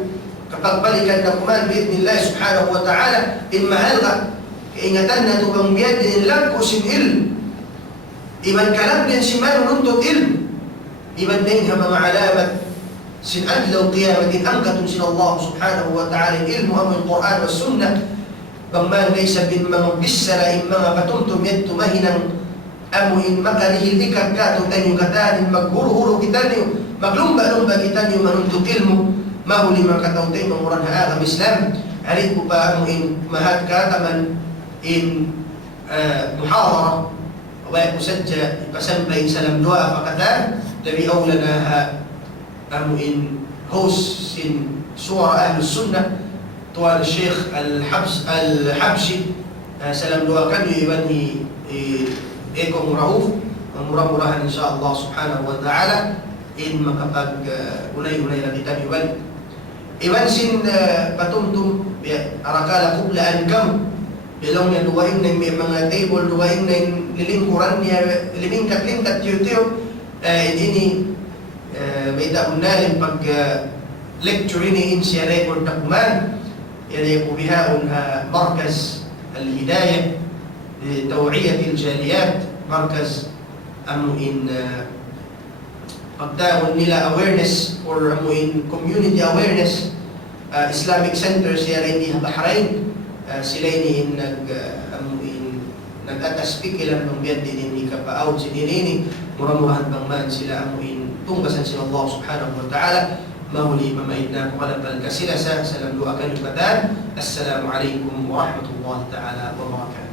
كقبلك النقمان بإذن الله سبحانه وتعالى إما هلغا إن يتنى بهم بيد لك وسن علم إما كلام شمال ننتم علم إما دينها مع علامة سن أدلى وقيامة أنكتم سن الله سبحانه وتعالى علم أمر القرآن والسنة بما ليس بما بسر إما بطنتم يد مهنا أمو إن مكانه ذكر كاتو تانيو كتاني مكهوره كتانيو مكلوم بألوم كتانيو من أنتو كلمو ما هو لما كتو تيما مران هذا مسلم عليك بأمو إن مهات كاتما إن محاضرة ويسجى بسنب إن سلم دعاء فكتان لبي أولناها أمو إن هوس إن صور أهل السنة طوال الشيخ الحبشي سلم دعاء كان يبني Eko murahuf, murah-murahan insyaAllah subhanahu wa ta'ala in makapag unay-unay na kita iwan. Iwan sin patumtum, arakala kublaan kam, bilong na luwain na may mga table, luwain na lilingkuran niya, limingkat-lingkat tiyo-tiyo, ini may taon na rin pag lecture ini insya record dokumen yang kubihaun markaz al-hidayah توعية الجاليات مركز أموين قدام نلا awareness or أموين community awareness Islamic centers yang di Bahrain sila ini nag-atas pikilan ng biyad din ini kapaawd sinini muramuhan bang man sila amuin tunggasan sila Allah subhanahu wa ta'ala mahuli mamaidna ko kalabal kasila sa salam doa kalubatan. Assalamualaikum warahmatullahi ta'ala wabarakatuh.